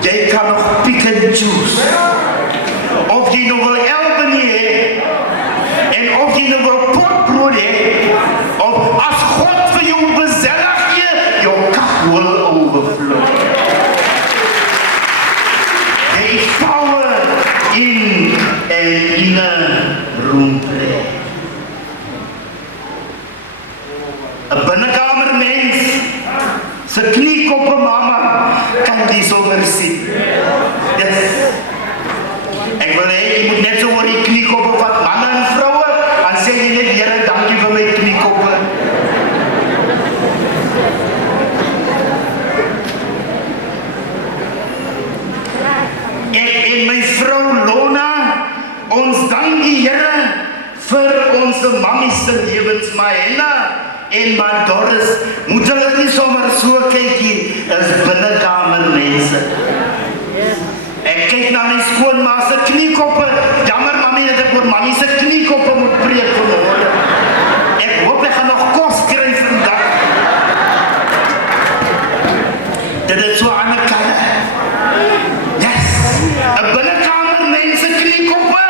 Jy kan nog pick and choose. Of jy nog wil Albany hê, en of jy nog wil potbrood hê, of as God vir jou bezella gee, jou cup will overflow. There is power in an inner room prayer. 'n binnekamer mens se kniekoppe mama kan die sommer sien. Yes. Ek wil hê jy moet net so oor die kniekoppe vat, manne en vroue, en sê jy net, Here, dankie vir my kniekoppe. Ek en my vrou Lona, ons dank die Here vir ons mammies se lewens, maar Henna en maar Doris, moet hulle nie sommer so kyk nie, is binnekamer mense. Ek kyk na my skoonma se kniekoppe, jammer mami dat ek oor mami se kniekoppe moet preek vanmôre. Ek hoop ek gaan nog kos kry vandag. Dit is so aan die kant. Yes, 'n binnekamer mense kniekoppe,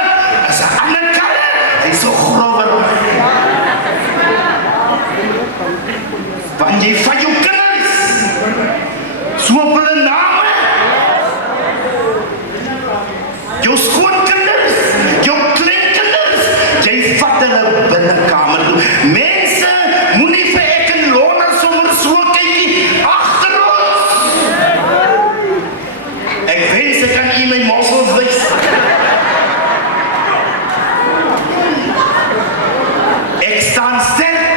is 'n ander kant, hy is so grover. Want jy van jou kinders, so op hulle name, jou skoonkinders, jou kleinkinders, jy vat hulle binnekamer toe. Mense, moenie vir ek en Lona sommer so kyk nie, agter ons. Ek wens ek kan u my mossels wys. Ek staan sterk.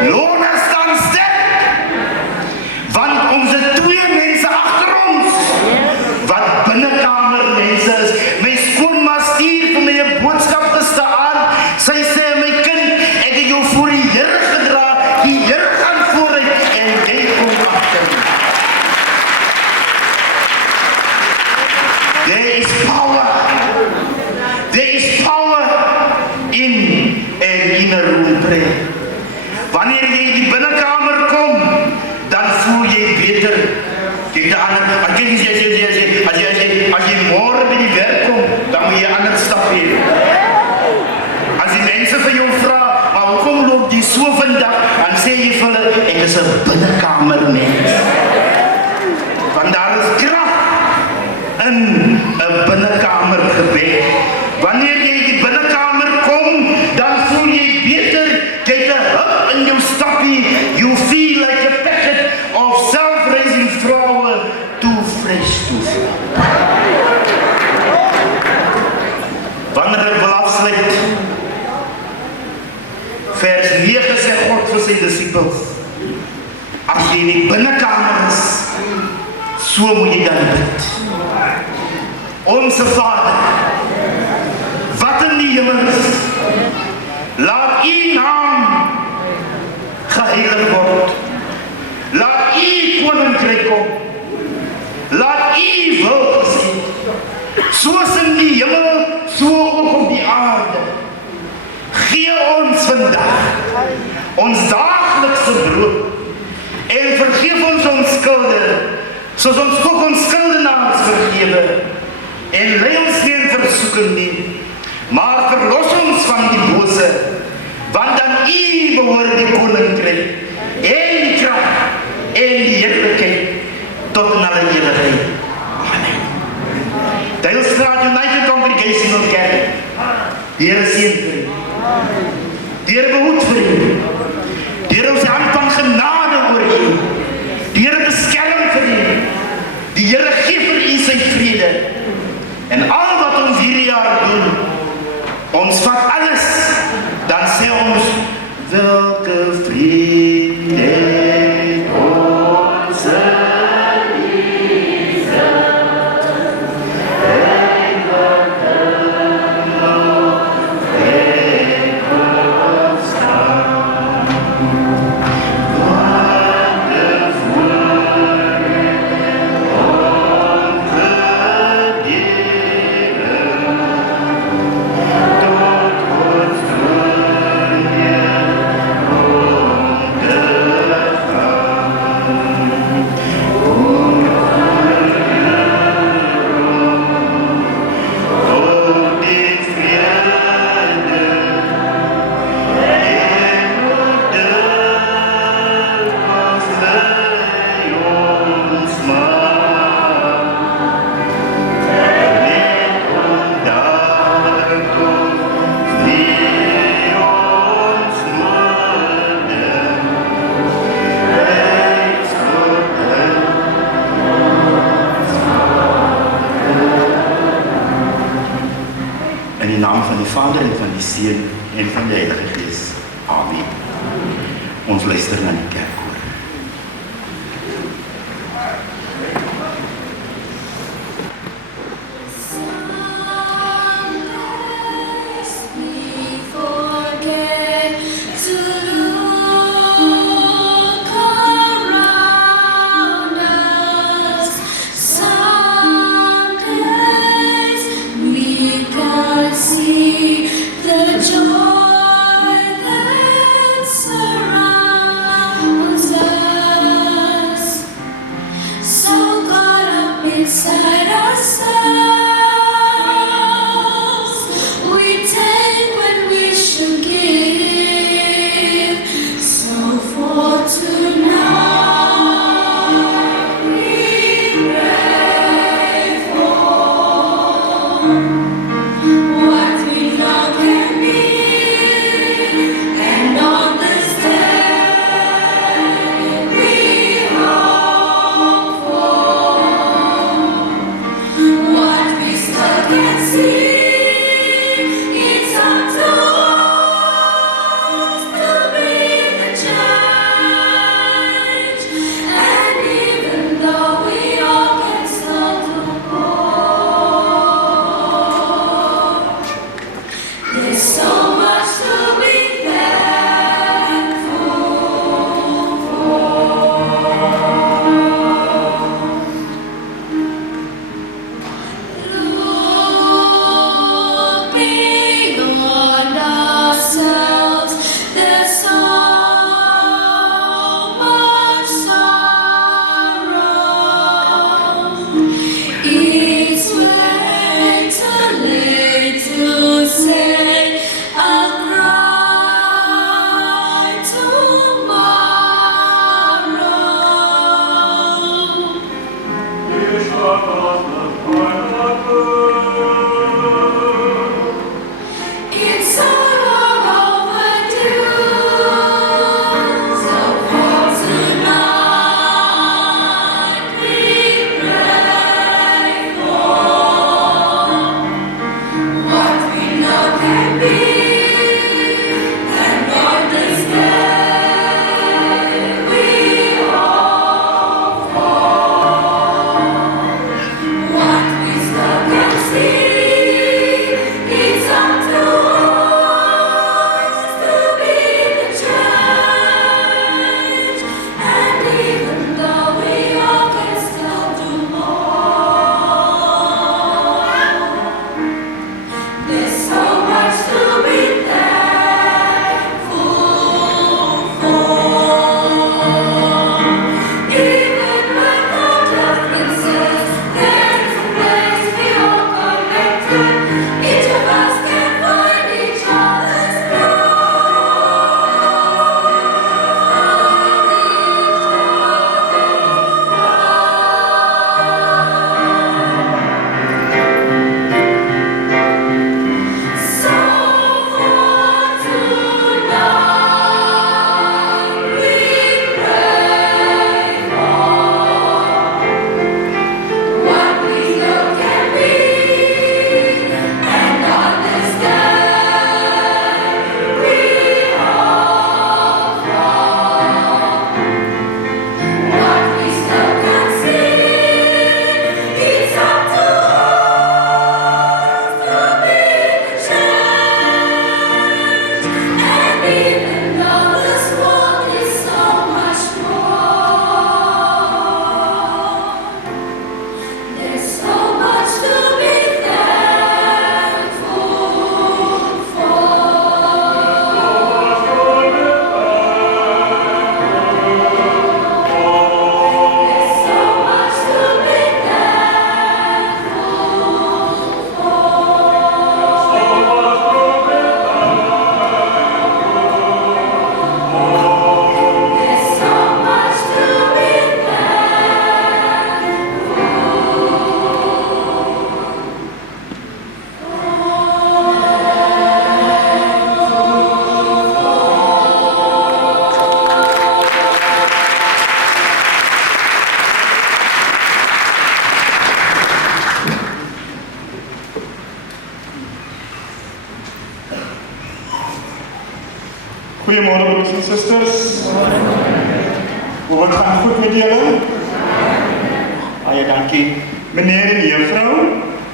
Lona staan sterk, want ons het twee mense agter ons, wat binnekamer mense is. My skoonma stuur vir my 'n boodskap gisteraan. Sy sê, my kind, ek het jou voor die Here gedra, die Here gaan vooruit, en jy kom agter. There is power. There is power in an inner room prayer. Wanneer jy in die binnekamer kom, dan voel jy beter. Kyk daar aan, as jy môre by die werk kom, dan moet jy 'n ander stap hê. As die mense vir jou vra, maar hoekom loop jy so vandag, dan sê jy vir hulle, ek is 'n binnekamer mens. Want daar is krag in 'n binnekamer gebed. Wanneer jy in die binnekamer kom, dan voel jy beter, jy het 'n hub in jou stappie, you feel like a packet of self-raising flour, too fresh to flour. Wanneer ek wil afsluit, vers 9 sê God vir sy disippels, as jy in die binnekamer is, so moet jy dan bid. Onse Vader, wat in die hemel is, laat u naam geheilig word. Laat u koninkryk kom. Laat u wil geskied. Soos in die hemel, so ook op die aarde. Gee ons vandag ons daaglikse brood en vergeef ons ons skulde, soos ons ook ons skuldenaars vergewe. En lei ons nie in versoeking nie, maar verlos ons van die bose, want dan u behoort die koninkryk en die krag en die heerlikheid tot in alle ewigheid. Amen. Duilstraat United Congregational Kerk, die Here seën vir u. Die Here behoed vir u. Die Here hou sy hand van genade oor u. Die Here beskerm vir u. Die Here gee vir u sy vrede. En al wat ons hierdie jaar doen, ons vat alles, dan sê ons, welke vrede ons Jesus, en welke nog en ons staan. die Seun en van die Heilige Gees. Amen. Ons luister na die kerkkoor. The joy that surrounds Goeiemorgen broers en susters. Hoe het gaan goed met julle? Baie dankie. Meneer en juffrou,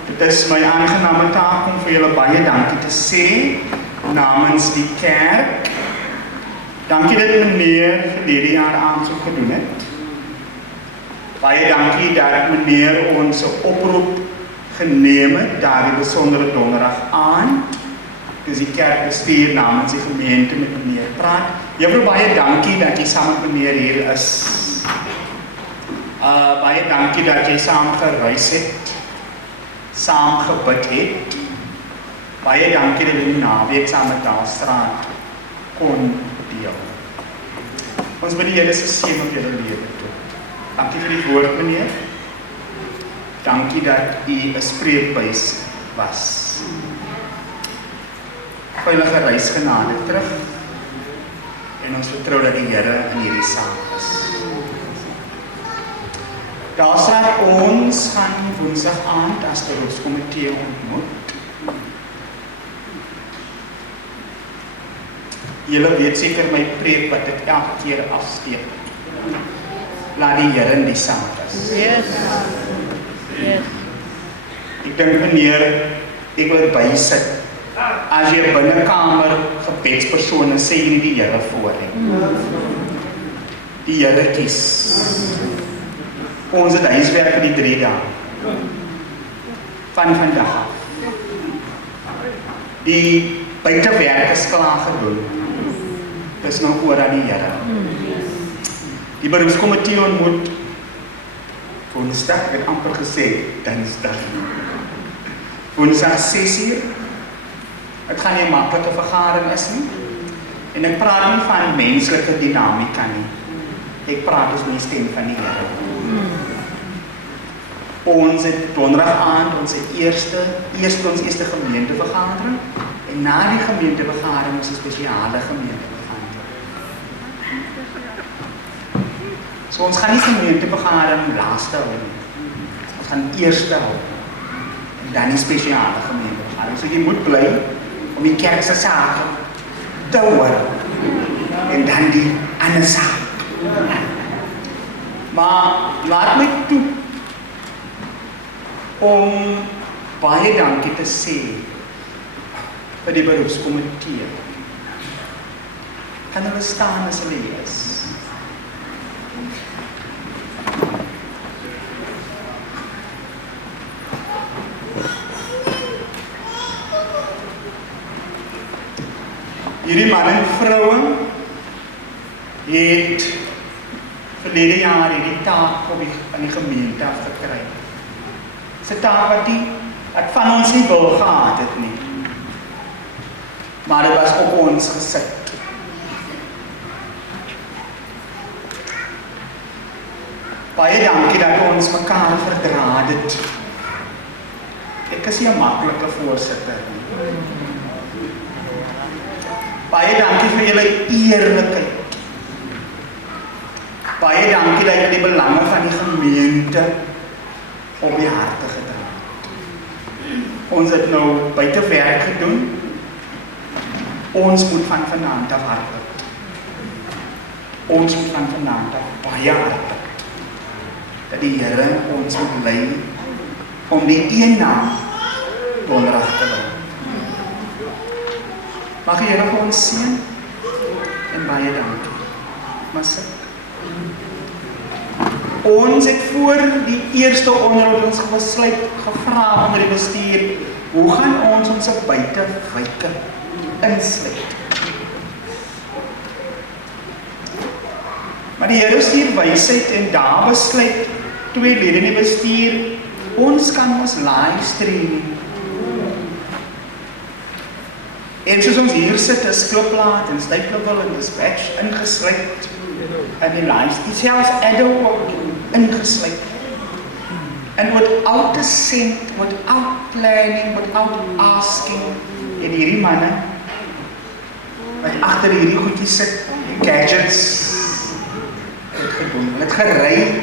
dit is my aangename taak om vir julle baie dankie te sê namens die kerk. Dankie dat meneer verlede jaar aansoek gedoen het. Baie dankie dat meneer ons oproep geneem het, daardie besondere donderdag aand. Dus die kerk bestuur namens die gemeente met meneer praat. Juffrou, baie dankie dat jy saam met meneer hier is. Baie dankie dat jy saam gereis het, saam gebid het. Baie dankie dat jy die naweek saam met Daalstraat kon deel. Ons bid die Here se seën op julle lewe toe. Dankie vir die woord, meneer. Dankie dat u 'n spreekbuis was. Veilige reisgenade terug en ons vertrou dat die Here in hierdie saak is. Daar sê ons gaan woensdag aand as die beroepskomitee ontmoet. Julle weet seker my preek wat ek elke keer afsteek. Laat die Here in die saak is. Yes. Ek dink meneer, ek wil bysit. As jy 'n binnekamer gebedspersoon en sê jy nie die Here voor nie. Die Here kies. Ons het huiswerk vir die 3 dae. Van vandag af. Die buitewerk is klaar gedoen. Dis nou oor aan die Here. Die beroepskomitee ontmoet Woensdag, ek het amper gesê, Dinsdag. Woensdag 6:00. Het gaan nie 'n maklike vergadering is nie. En ek praat nie van menslike dinamika nie. Ek praat dus met die stem van die Here. Ons het donderdag aand ons eerste gemeentevergadering en na die gemeentevergadering ons 'n spesiale gemeentevergadering. So ons gaan nie gemeentevergadering laaste hou nie. Ons gaan eerste hou. En dan die spesiale gemeentevergadering. So jy moet bly om die kerk se sake te hoor en dan die ander saak. Maar laat my toe om baie dankie te sê vir die beroepskomitee. Kan hulle staan as hulle is? Hierdie man en vroue het verlede jaar hierdie taak aan die gemeente afgekry. Dis 'n taak wat van ons nie wil gehad het nie. Maar dit was op ons gesit. Baie dankie dat ons mekaar verdra het. Ek is nie 'n maklike voorsitter nie. Baie dankie vir julle eerlikheid. Baie dankie dat julle die belange van die gemeente op die harte gedra het. Ons het nou buitewerk gedoen. Ons moet van vanaand af hardloop. Ons moet van vanaand af baie hardloop. Dat die Here ons moet lei om die een naam donderdag te lei. Mag die Here vir ons seën en baie dankie. Maar sit. Ons het voor die eerste onderhoud ons besluit gevra onder die bestuur, hoe gaan ons ons buitewyke insluit? Maar die Here stuur wysheid en daar besluit 2 lede in die bestuur, ons kan ons livestream. En soos ons hier sit, is Klipplaat en Stapleton en Dispatch ingesluit in die livestream. Selfs Edo ook ingesluit. And without a cent, without planning, without asking, en hierdie manne wat agter hierdie goedjies sit, die gadgets, het gedoen. Hulle het gery,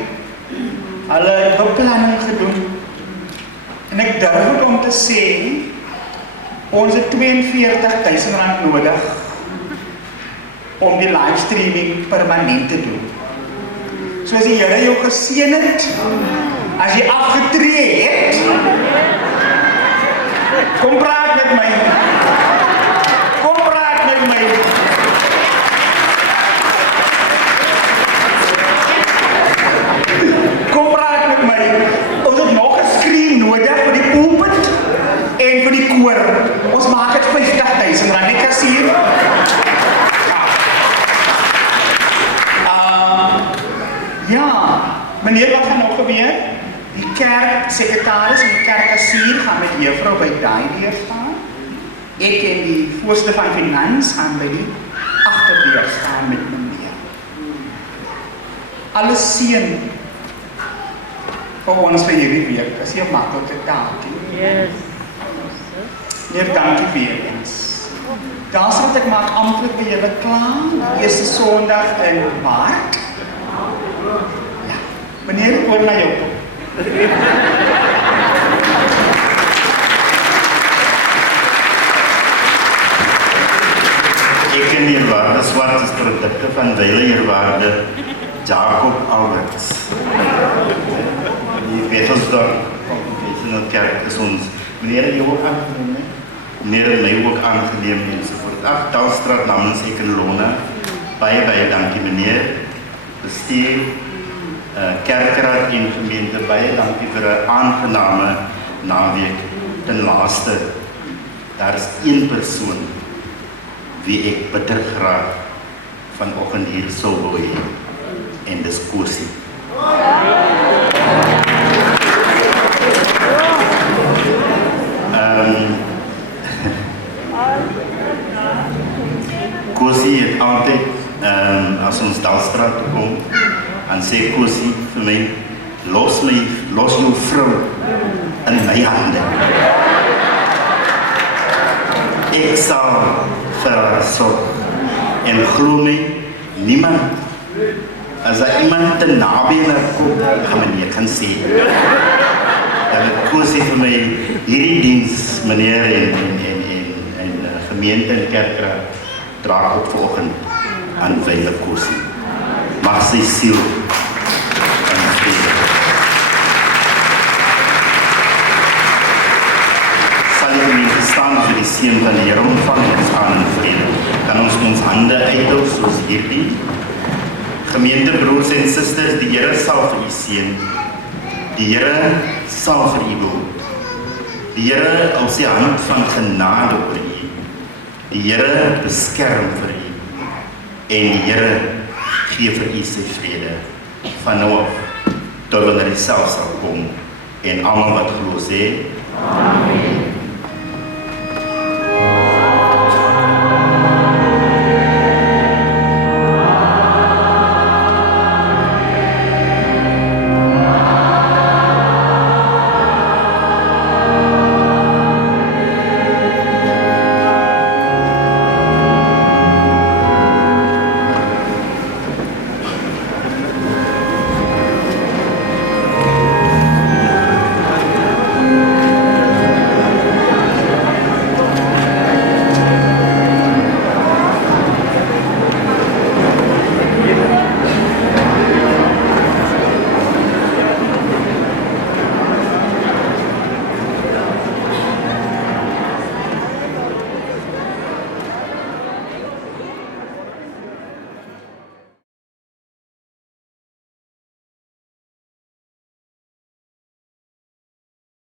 hulle het beplanning gedoen. En ek durf het om te sê, ons het R42.000 nodig om die livestreaming permanent te doen. So as die Here jou geseën het, as jy afgetree het, kom praat met my. Kom praat met my. Kom praat met my. Ons het nog 'n skreen nodig vir die pulpit en vir die koor. Ons maak dit R50,000 die kassier. Ja, meneer, wat gaan nog gebeur? Die kerksekretaris en die kerkkassier gaan met juffrou by daai deur staan. Ek en die voorste van finans gaan by die agterdeur staan met meneer. Alles seën vir ons vir hierdie week. As jy op maklike taak. Yes. Meneer, dankie weer eens. Daar's wat ek maak amptelik by julle klaar. Eerste Sondag in Maart. Ja, meneer, oor na jou. Ek ken die eerwaarde Swarts produkte van wyle eerwaarde Jacob Alberts. Die Petersdorp Congregational Kerk is ons. Meneer, jy ook aangeneem, hè? Meneer het my ook aangeneem enzovoort. Dalstraat namens ek in Lona. Baie dankie meneer. Bestuur, kerkraad en gemeente, baie dankie vir 'n aangename naweek. Ten laaste, daar is een persoon wie ek bitter graag vanoggend hier sou wou hê, en dis Kosie. Kosie het altyd, as ons Dalstraat toe kom, en sê Kosie vir my, los jou vrou in my hande. Ek sal vir haar sorg. En glo my, niemand, as daar iemand te naby na kom, gaan meneer kan sê. Dan het Kosie vir my hierdie diens, meneer en gemeente en kerkraad, draag op vanoggend aan wyle Kosie. Mag sy siel in vrede. Sal jy gemeente staan vir die seën van die Here ontvang en gaan in vrede. Kan ons hande uithou soos hierdie. Gemeente, broers en susters, die Here sal vir u seën. Die Here sal vir u behoed. Die Here hou sy hand van genade oor u. Die Here beskerm vir u. En die Here gee vir u sy vrede. Van nou af, tot wanneer hy self sal kom. En almal wat glo sê, Amen.